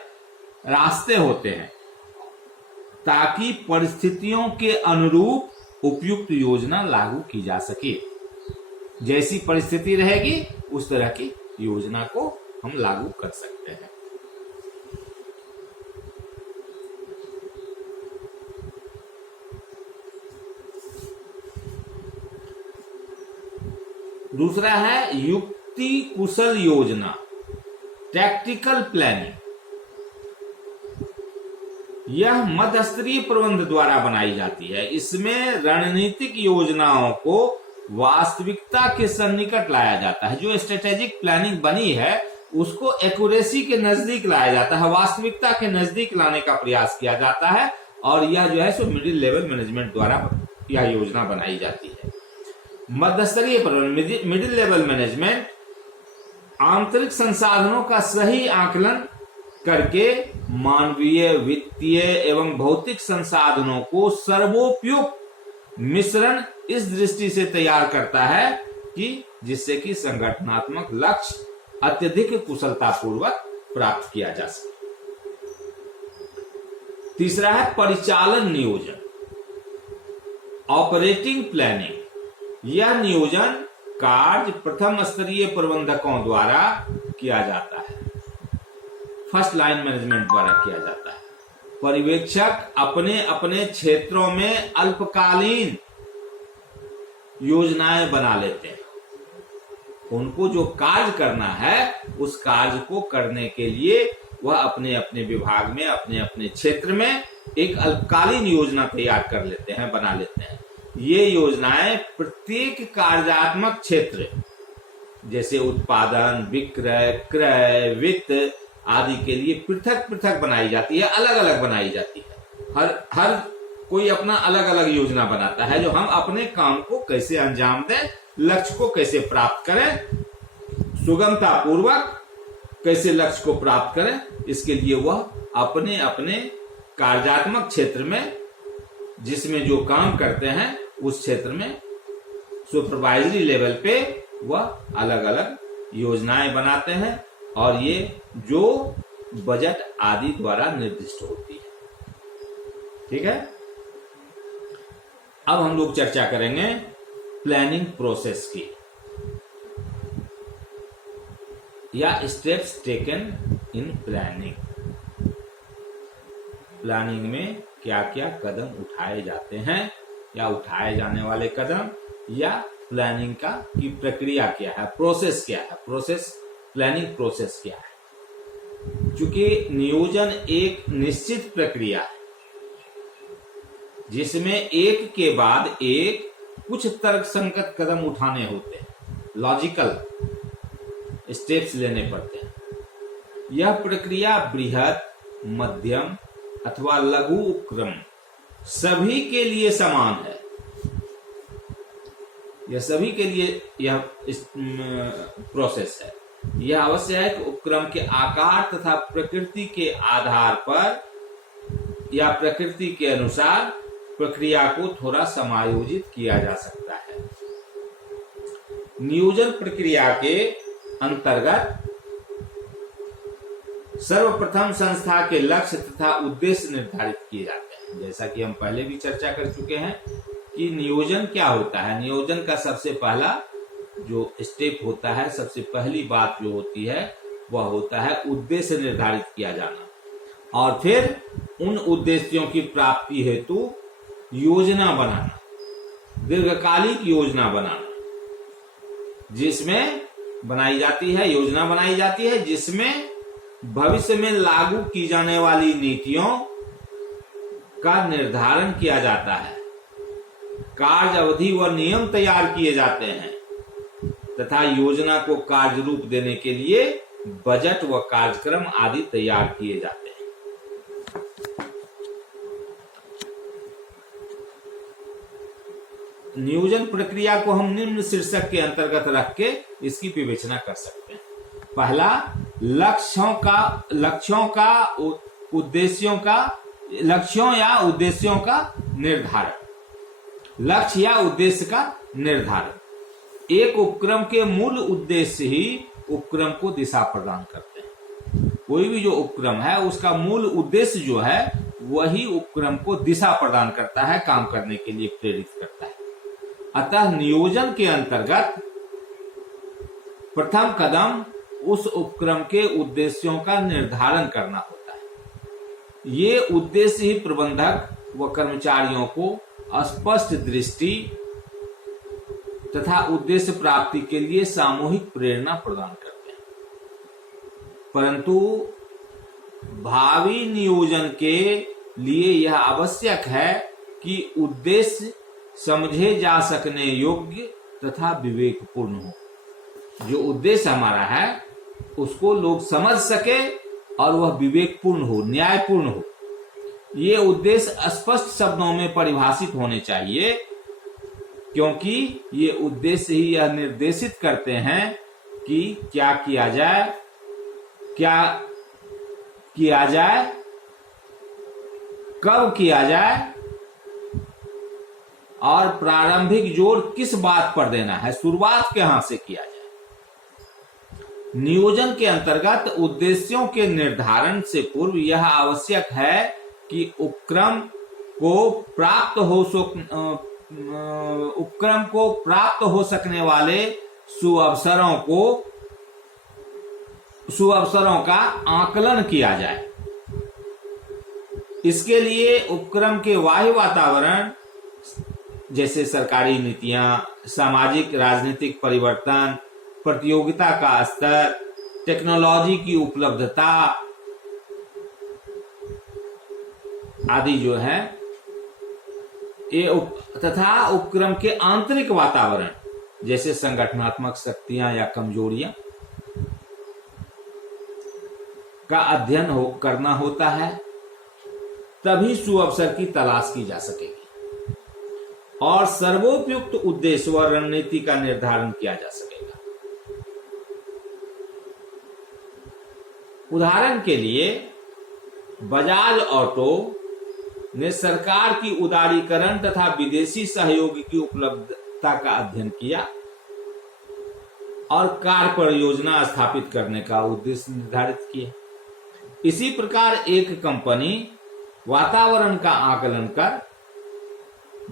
रास्ते होते हैं, ताकि परिस्थितियों के अनुरूप उपयुक्त योजना लागू की जा सके। जैसी परिस्थिति रहेगी उस तरह की योजना को हम लागू कर सकते हैं। दूसरा है युक्ति कुशल योजना, टैक्टिकल प्लानिंग, यह मध्यस्तरीय प्रबंध द्वारा बनाई जाती है। इसमें रणनीतिक योजनाओं को वास्तविकता के सन्निकट लाया जाता है। जो स्ट्रेटेजिक प्लानिंग बनी है उसको एक्यूरेसी के नजदीक लाया जाता है, वास्तविकता के नजदीक लाने का प्रयास किया जाता है, और यह जो है सो मिडिल लेवल मैनेजमेंट द्वारा यह योजना बनाई जाती है। मध्यस्तरीय प्रबंधन, मिडिल लेवल मैनेजमेंट आंतरिक संसाधनों का सही आकलन करके मानवीय, वित्तीय एवं भौतिक संसाधनों को सर्वोपयुक्त मिश्रण इस दृष्टि से तैयार करता है कि जिससे कि संगठनात्मक लक्ष्य अत्यधिक कुशलतापूर्वक प्राप्त किया जा सके। तीसरा है परिचालन नियोजन, ऑपरेटिंग प्लानिंग। यह नियोजन कार्य प्रथम स्तरीय प्रबंधकों द्वारा किया जाता है, फर्स्ट लाइन मैनेजमेंट द्वारा किया जाता है। पर्यवेक्षक अपने अपने क्षेत्रों में अल्पकालीन योजनाएं बना लेते हैं। उनको जो कार्य करना है उस कार्य को करने के लिए वह अपने अपने विभाग में, अपने अपने क्षेत्र में एक अल्पकालीन योजना तैयार कर लेते हैं, बना लेते हैं। ये योजनाएं प्रत्येक कार्यात्मक क्षेत्र जैसे उत्पादन, विक्रय, क्रय, वित्त आदि के लिए पृथक पृथक बनाई जाती है, अलग अलग बनाई जाती है। हर कोई अपना अलग अलग योजना बनाता है, जो हम अपने काम को कैसे अंजाम दें, लक्ष्य को कैसे प्राप्त करें, सुगमता पूर्वक कैसे लक्ष्य को प्राप्त करें, इसके लिए वह अपने अपने कार्यात्मक क्षेत्र में जिसमें जो काम करते हैं उस क्षेत्र में सुपरवाइजरी लेवल पे वह अलग अलग योजनाएं बनाते हैं, और ये जो बजट आदि द्वारा निर्दिष्ट होती है। ठीक है, अब हम लोग चर्चा करेंगे प्लानिंग प्रोसेस की, या steps taken in planning. Planning में क्या क्या कदम उठाए जाते हैं, या उठाए जाने वाले कदम, या प्लानिंग का की प्रक्रिया क्या है, प्रोसेस क्या है, प्लानिंग प्रोसेस क्या है। चूंकि नियोजन एक निश्चित प्रक्रिया है जिसमें एक के बाद एक कुछ तर्कसंगत कदम उठाने होते हैं, लॉजिकल स्टेप्स लेने पड़ते हैं। यह प्रक्रिया बृहद, मध्यम अथवा लघु उपक्रम सभी के लिए समान है। यह सभी के लिए यह प्रोसेस है। यह अवश्य है कि उपक्रम के आकार तथा प्रकृति के आधार पर या प्रकृति के अनुसार प्रक्रिया को थोड़ा समायोजित किया जा सकता है। नियोजन प्रक्रिया के अंतर्गत सर्वप्रथम संस्था के लक्ष्य तथा उद्देश्य निर्धारित किए जाते हैं। जैसा कि हम पहले भी चर्चा कर चुके हैं कि नियोजन क्या होता है। नियोजन का सबसे पहला जो स्टेप होता है, सबसे पहली बात जो होती है वह होता है उद्देश्य निर्धारित किया जाना, और फिर उन उद्देश्यों की प्राप्ति हेतु योजना बनाना, दीर्घकालिक योजना बनाना, जिसमें बनाई जाती है, योजना बनाई जाती है जिसमें भविष्य में लागू की जाने वाली नीतियों का निर्धारण किया जाता है, कार्य अवधि व नियम तैयार किए जाते हैं तथा योजना को कार्य रूप देने के लिए बजट व कार्यक्रम आदि तैयार किए जाते हैं। नियोजन प्रक्रिया को हम निम्न शीर्षक के अंतर्गत रख के इसकी विवेचना कर सकते हैं। पहला, लक्ष्यों या उद्देश्यों का निर्धारण। लक्ष्य या उद्देश्य का निर्धारण। एक उपक्रम के मूल उद्देश्य ही उपक्रम को दिशा प्रदान करते हैं। कोई भी जो उपक्रम है उसका मूल उद्देश्य जो है वही उपक्रम को दिशा प्रदान करता है, काम करने के लिए प्रेरित करता है। अतः नियोजन के अंतर्गत प्रथम कदम उस उपक्रम के उद्देश्यों का निर्धारण करना होता है। ये उद्देश्य ही प्रबंधक व कर्मचारियों को स्पष्ट दृष्टि तथा उद्देश्य प्राप्ति के लिए सामूहिक प्रेरणा प्रदान करते हैं। परंतु भावी नियोजन के लिए यह आवश्यक है कि उद्देश्य समझे जा सकने योग्य तथा विवेकपूर्ण हो। जो उद्देश्य हमारा है उसको लोग समझ सके और वह विवेकपूर्ण हो, न्यायपूर्ण हो। ये उद्देश्य स्पष्ट शब्दों में परिभाषित होने चाहिए, क्योंकि ये उद्देश्य ही यह निर्देशित करते हैं कि क्या किया जाए, कब किया जाए और प्रारंभिक जोर किस बात पर देना है, शुरुआत कहां से किया जाए। नियोजन के अंतर्गत उद्देश्यों के निर्धारण से पूर्व यह आवश्यक है कि उपक्रम को प्राप्त हो सकने वाले सुअवसरों का आकलन किया जाए। इसके लिए उपक्रम के बाह्य वातावरण जैसे सरकारी नीतियां, सामाजिक राजनीतिक परिवर्तन, प्रतियोगिता का स्तर, टेक्नोलॉजी की उपलब्धता आदि जो है तथा उपक्रम के आंतरिक वातावरण जैसे संगठनात्मक शक्तियां या कमजोरियां का अध्ययन करना होता है, तभी सुअवसर की तलाश की जा सकेगी और सर्वोपयुक्त उद्देश्य व रणनीति का निर्धारण किया जा सकेगा। उदाहरण के लिए बजाज ऑटो ने सरकार की उदारीकरण तथा विदेशी सहयोग की उपलब्धता का अध्ययन किया और कार परियोजना स्थापित करने का उद्देश्य निर्धारित किया। इसी प्रकार एक कंपनी वातावरण का आकलन कर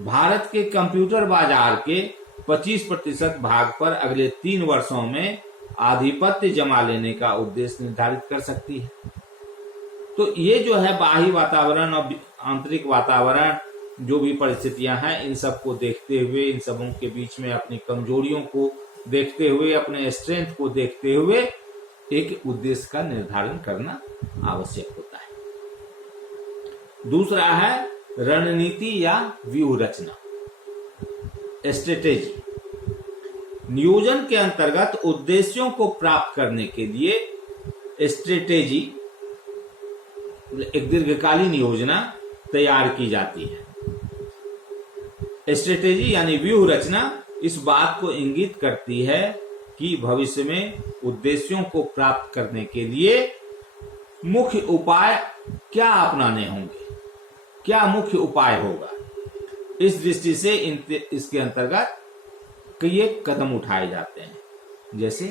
भारत के कंप्यूटर बाजार के 25% भाग पर अगले 3 वर्षों में आधिपत्य जमा लेने का उद्देश्य निर्धारित कर सकती है। तो ये जो है बाह्य वातावरण और आंतरिक वातावरण, जो भी परिस्थितियां हैं, इन सबको देखते हुए, इन सबों के बीच में अपनी कमजोरियों को देखते हुए, अपने स्ट्रेंथ को देखते हुए एक उद्देश्य का निर्धारण करना आवश्यक होता है। दूसरा है रणनीति या व्यूह रचना, स्ट्रेटेजी। नियोजन के अंतर्गत उद्देश्यों को प्राप्त करने के लिए स्ट्रेटेजी, एक दीर्घकालीन योजना तैयार की जाती है। स्ट्रेटेजी यानी व्यूह रचना इस बात को इंगित करती है कि भविष्य में उद्देश्यों को प्राप्त करने के लिए मुख्य उपाय क्या अपनाने होंगे, क्या मुख्य उपाय होगा। इस दृष्टि से इसके अंतर्गत कई कदम उठाए जाते हैं, जैसे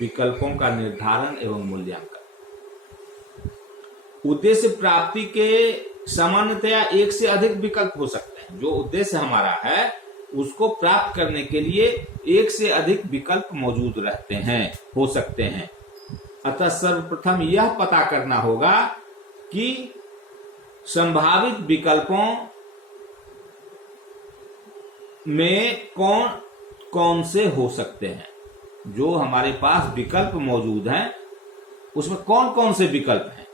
विकल्पों का निर्धारण एवं मूल्यांकन। उद्देश्य प्राप्ति के सामान्यतया एक से अधिक विकल्प हो सकते हैं। जो उद्देश्य हमारा है उसको प्राप्त करने के लिए एक से अधिक विकल्प मौजूद रहते हैं, हो सकते हैं। अतः सर्वप्रथम यह पता करना होगा कि संभावित विकल्पों में कौन कौन से हो सकते हैं। जो हमारे पास विकल्प मौजूद हैं उसमें कौन कौन से विकल्प हैं।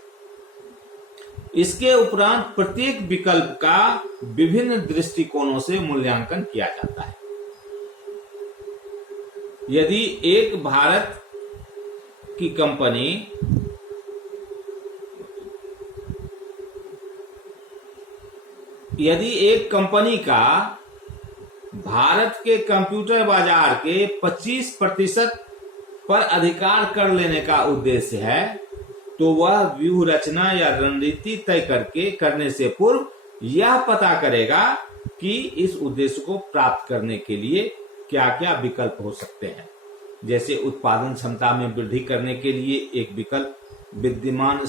इसके उपरांत प्रत्येक विकल्प का विभिन्न दृष्टिकोणों से मूल्यांकन किया जाता है। यदि एक भारत की कंपनी का भारत के कंप्यूटर बाजार के 25% पर अधिकार कर लेने का उद्देश्य है, तो वह व्यूह रचना या रणनीति तय करने से पूर्व यह पता करेगा कि इस उद्देश्य को प्राप्त करने के लिए क्या क्या विकल्प हो सकते हैं। जैसे उत्पादन क्षमता में वृद्धि करने के लिए एक विकल्प, विद्यमान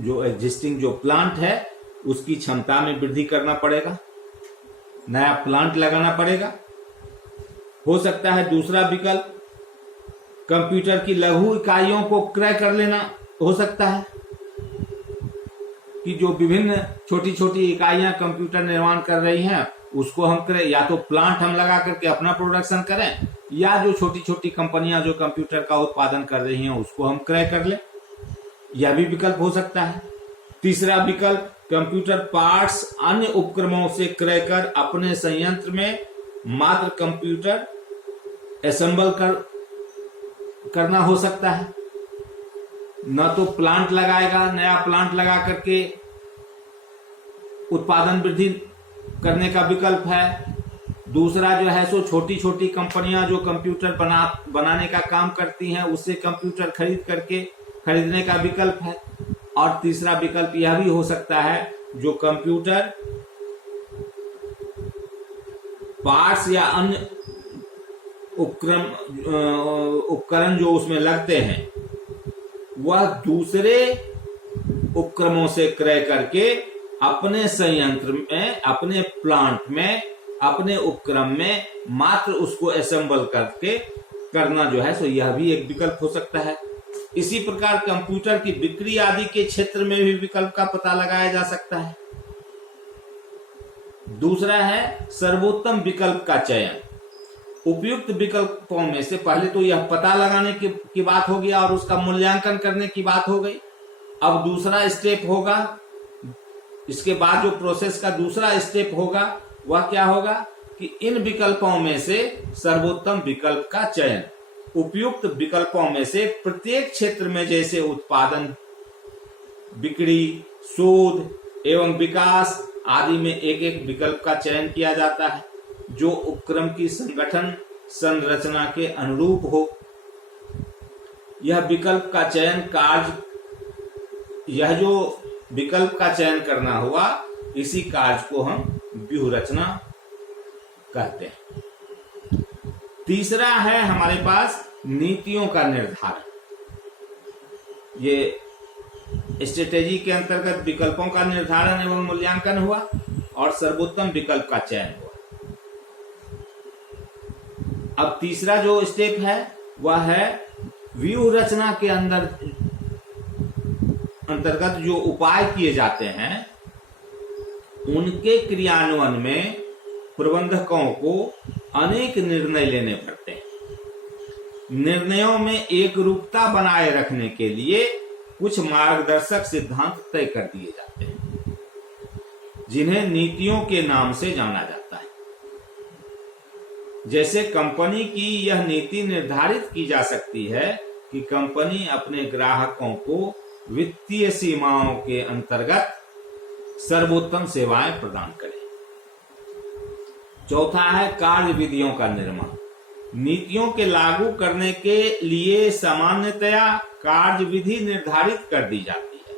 जो एग्जिस्टिंग जो प्लांट है उसकी क्षमता में वृद्धि करना पड़ेगा, नया प्लांट लगाना पड़ेगा। हो सकता है दूसरा विकल्प कंप्यूटर की लघु इकाइयों को क्रय कर लेना हो सकता है, कि जो विभिन्न छोटी छोटी इकाइयां कंप्यूटर निर्माण कर रही हैं उसको हम क्रय, या तो प्लांट हम लगा करके अपना प्रोडक्शन करें, या जो छोटी छोटी कंपनियां जो कंप्यूटर का उत्पादन कर रही हैं उसको हम क्रय कर लें। यह भी विकल्प हो सकता है। तीसरा विकल्प, कंप्यूटर पार्ट्स अन्य उपक्रमों से क्रय कर अपने संयंत्र में मात्र कंप्यूटर असेंबल करना हो सकता है। न तो प्लांट लगाएगा, नया प्लांट लगा करके उत्पादन वृद्धि करने का विकल्प है। दूसरा जो है सो छोटी छोटी कंपनियां जो कंप्यूटर बनाने का काम करती हैं उससे कंप्यूटर खरीदने का विकल्प है। और तीसरा विकल्प यह भी हो सकता है, जो कंप्यूटर पार्ट्स या अन्य उपकरण जो उसमें लगते हैं वह दूसरे उपक्रमों से क्रय करके अपने संयंत्र में, अपने प्लांट में, अपने उपक्रम में मात्र उसको असेंबल करके करना जो है सो यह भी एक विकल्प हो सकता है। इसी प्रकार कंप्यूटर की बिक्री आदि के क्षेत्र में भी विकल्प का पता लगाया जा सकता है। दूसरा है सर्वोत्तम विकल्प का चयन। उपयुक्त विकल्पों में से पहले तो यह पता लगाने की बात होगी और उसका मूल्यांकन करने की बात हो गई। अब दूसरा स्टेप होगा, इसके बाद जो प्रोसेस का दूसरा स्टेप होगा वह क्या होगा कि इन विकल्पों में से सर्वोत्तम विकल्प का चयन। उपयुक्त विकल्पों में से प्रत्येक क्षेत्र में जैसे उत्पादन, बिक्री, शोध एवं विकास आदि में एक एक विकल्प का चयन किया जाता है जो उपक्रम की संगठन संरचना के अनुरूप हो। यह विकल्प का चयन यह जो विकल्प का चयन करना हुआ, इसी कार्य को हम व्यूह रचना कहते हैं। तीसरा है हमारे पास नीतियों का निर्धारण। ये स्ट्रेटेजी के अंतर्गत विकल्पों का निर्धारण एवं मूल्यांकन हुआ और सर्वोत्तम विकल्प का चयन हुआ। अब तीसरा जो स्टेप है वह है व्यूह रचना के अंतर्गत जो उपाय किए जाते हैं उनके क्रियान्वयन में प्रबंधकों को अनेक निर्णय लेने पड़ते हैं। निर्णयों में एक रूपता बनाए रखने के लिए कुछ मार्गदर्शक सिद्धांत तय कर दिए जाते हैं जिन्हें नीतियों के नाम से जाना जाता है। जैसे कंपनी की यह नीति निर्धारित की जा सकती है कि कंपनी अपने ग्राहकों को वित्तीय सीमाओं के अंतर्गत सर्वोत्तम सेवाएं प्रदान करे। चौथा है कार्य विधियों का निर्माण। नीतियों के लागू करने के लिए सामान्यतया कार्य विधि निर्धारित कर दी जाती है।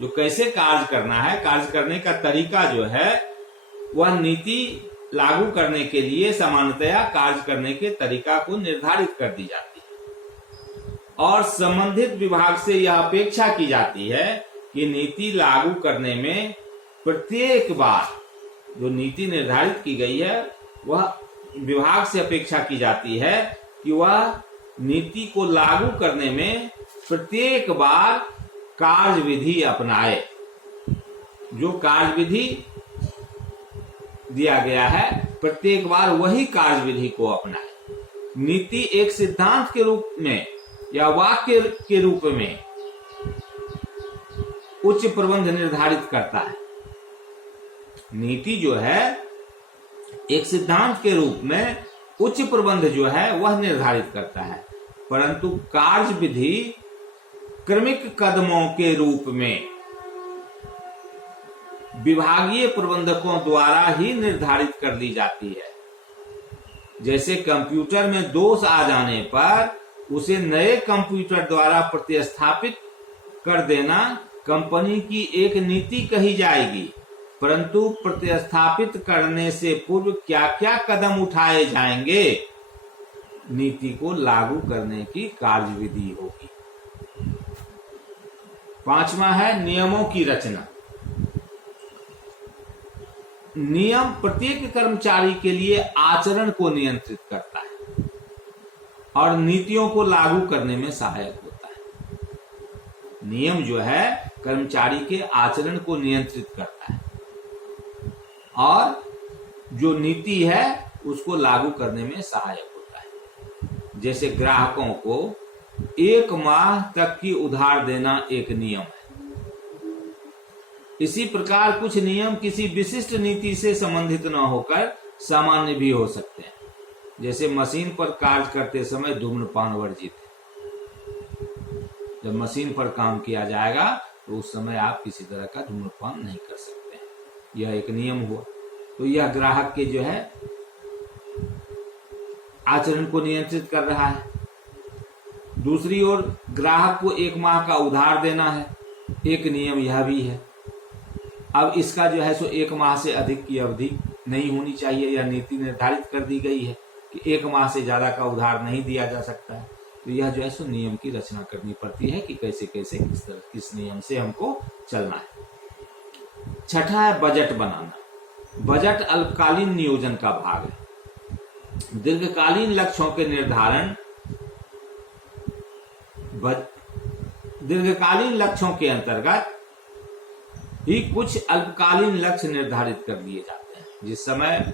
जो कैसे कार्य करना है, कार्य करने का तरीका जो है वह नीति लागू करने के लिए सामान्यतया कार्य करने के तरीका को निर्धारित कर दी जाती है और संबंधित विभाग से यह अपेक्षा की जाती है कि नीति लागू करने में प्रत्येक बार जो नीति निर्धारित की गई है वह विभाग से अपेक्षा की जाती है कि वह नीति को लागू करने में प्रत्येक बार कार्य विधि अपनाए। जो कार्य विधि दिया गया है प्रत्येक बार वही कार्य विधि को अपनाए। नीति एक सिद्धांत के रूप में या वाक्य के रूप में उच्च प्रबंध निर्धारित करता है। नीति जो है एक सिद्धांत के रूप में उच्च प्रबंध जो है वह निर्धारित करता है, परंतु कार्य विधि क्रमिक कदमों के रूप में विभागीय प्रबंधकों द्वारा ही निर्धारित कर दी जाती है। जैसे कंप्यूटर में दोष आ जाने पर उसे नए कंप्यूटर द्वारा प्रतिस्थापित कर देना कंपनी की एक नीति कही जाएगी, परंतु प्रतिस्थापित करने से पूर्व क्या क्या कदम उठाए जाएंगे, नीति को लागू करने की कार्यविधि होगी। पांचवा है नियमों की रचना। नियम प्रत्येक कर्मचारी के लिए आचरण को नियंत्रित करता है और नीतियों को लागू करने में सहायक होता है। नियम जो है कर्मचारी के आचरण को नियंत्रित करता है और जो नीति है उसको लागू करने में सहायक होता है। जैसे ग्राहकों को 1 माह तक की उधार देना एक नियम है। इसी प्रकार कुछ नियम किसी विशिष्ट नीति से संबंधित न होकर सामान्य भी हो सकते हैं। जैसे मशीन पर कार्य करते समय धूम्रपान वर्जित है। जब मशीन पर काम किया जाएगा तो उस समय आप किसी तरह का धूम्रपान नहीं कर सकते हैं, यह एक नियम हुआ। तो यह ग्राहक के जो है आचरण को नियंत्रित कर रहा है। दूसरी ओर ग्राहक को 1 माह का उधार देना है, एक नियम यह भी है। अब इसका जो है सो 1 माह से अधिक की अवधि नहीं होनी चाहिए, यह नीति निर्धारित कर दी गई है कि 1 माह से ज्यादा का उधार नहीं दिया जा सकता है। तो यह जो है सो नियम की रचना करनी पड़ती है कि कैसे कैसे किस नियम से हमको चलना है। छठा है बजट बनाना। बजट अल्पकालीन नियोजन का भाग है। दीर्घकालीन लक्ष्यों के निर्धारण दीर्घकालीन लक्ष्यों के अंतर्गत ही कुछ अल्पकालीन लक्ष्य निर्धारित कर दिए जाते हैं। जिस समय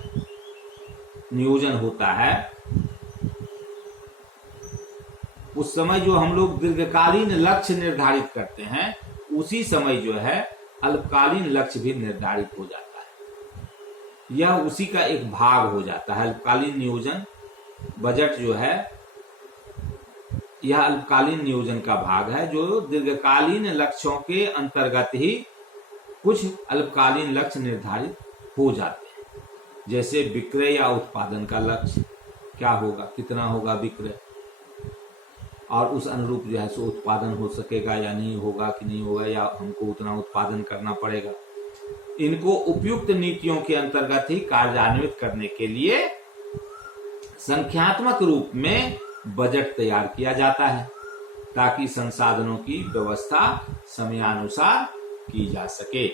नियोजन होता है उस समय जो हम लोग दीर्घकालीन लक्ष्य निर्धारित करते हैं उसी समय जो है अल्पकालीन लक्ष्य भी निर्धारित हो जाता है। यह उसी का एक भाग हो जाता है। अल्पकालीन नियोजन बजट जो है यह अल्पकालीन नियोजन का भाग है, जो दीर्घकालीन लक्ष्यों के अंतर्गत ही कुछ अल्पकालीन लक्ष्य निर्धारित हो जाते हैं। जैसे विक्रय या उत्पादन का लक्ष्य क्या होगा, कितना होगा विक्रय, और उस अनुरूप जो है सो उत्पादन हो सकेगा या नहीं होगा कि नहीं होगा, या हमको उतना उत्पादन करना पड़ेगा। इनको उपयुक्त नीतियों के अंतर्गत ही कार्यान्वित करने के लिए संख्यात्मक रूप में बजट तैयार किया जाता है ताकि संसाधनों की व्यवस्था समयानुसार की जा सके।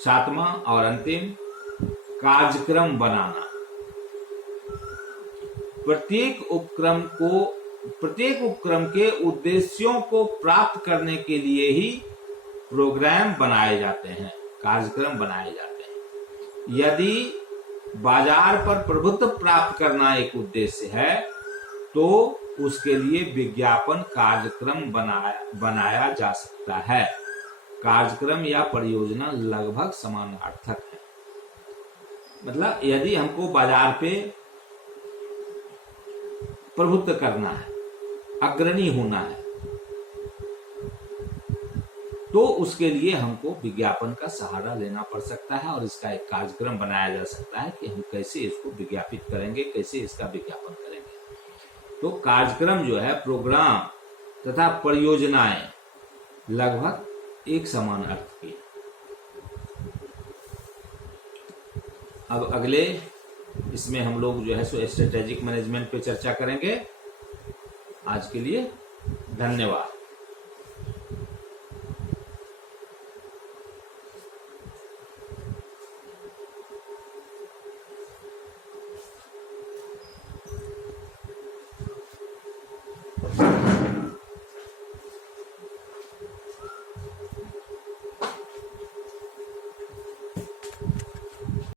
7वां और अंतिम, कार्यक्रम बनाना। प्रत्येक उपक्रम के उद्देश्यों को प्राप्त करने के लिए ही प्रोग्राम बनाए जाते हैं, कार्यक्रम बनाए जाते हैं। यदि बाजार पर प्रभुत्व प्राप्त करना एक उद्देश्य है तो उसके लिए विज्ञापन कार्यक्रम बनाया जा सकता है। कार्यक्रम या परियोजना लगभग समानार्थक है। मतलब यदि हमको बाजार पे प्रभुत्व करना है, अग्रणी होना है, तो उसके लिए हमको विज्ञापन का सहारा लेना पड़ सकता है और इसका एक कार्यक्रम बनाया जा सकता है कि हम कैसे इसको विज्ञापित करेंगे, कैसे इसका विज्ञापन करेंगे। तो कार्यक्रम जो है, प्रोग्राम तथा परियोजनाएं लगभग एक समान अर्थ की। अब अगले इसमें हम लोग जो है सो स्ट्रेटेजिक मैनेजमेंट पे चर्चा करेंगे। आज के लिए धन्यवाद।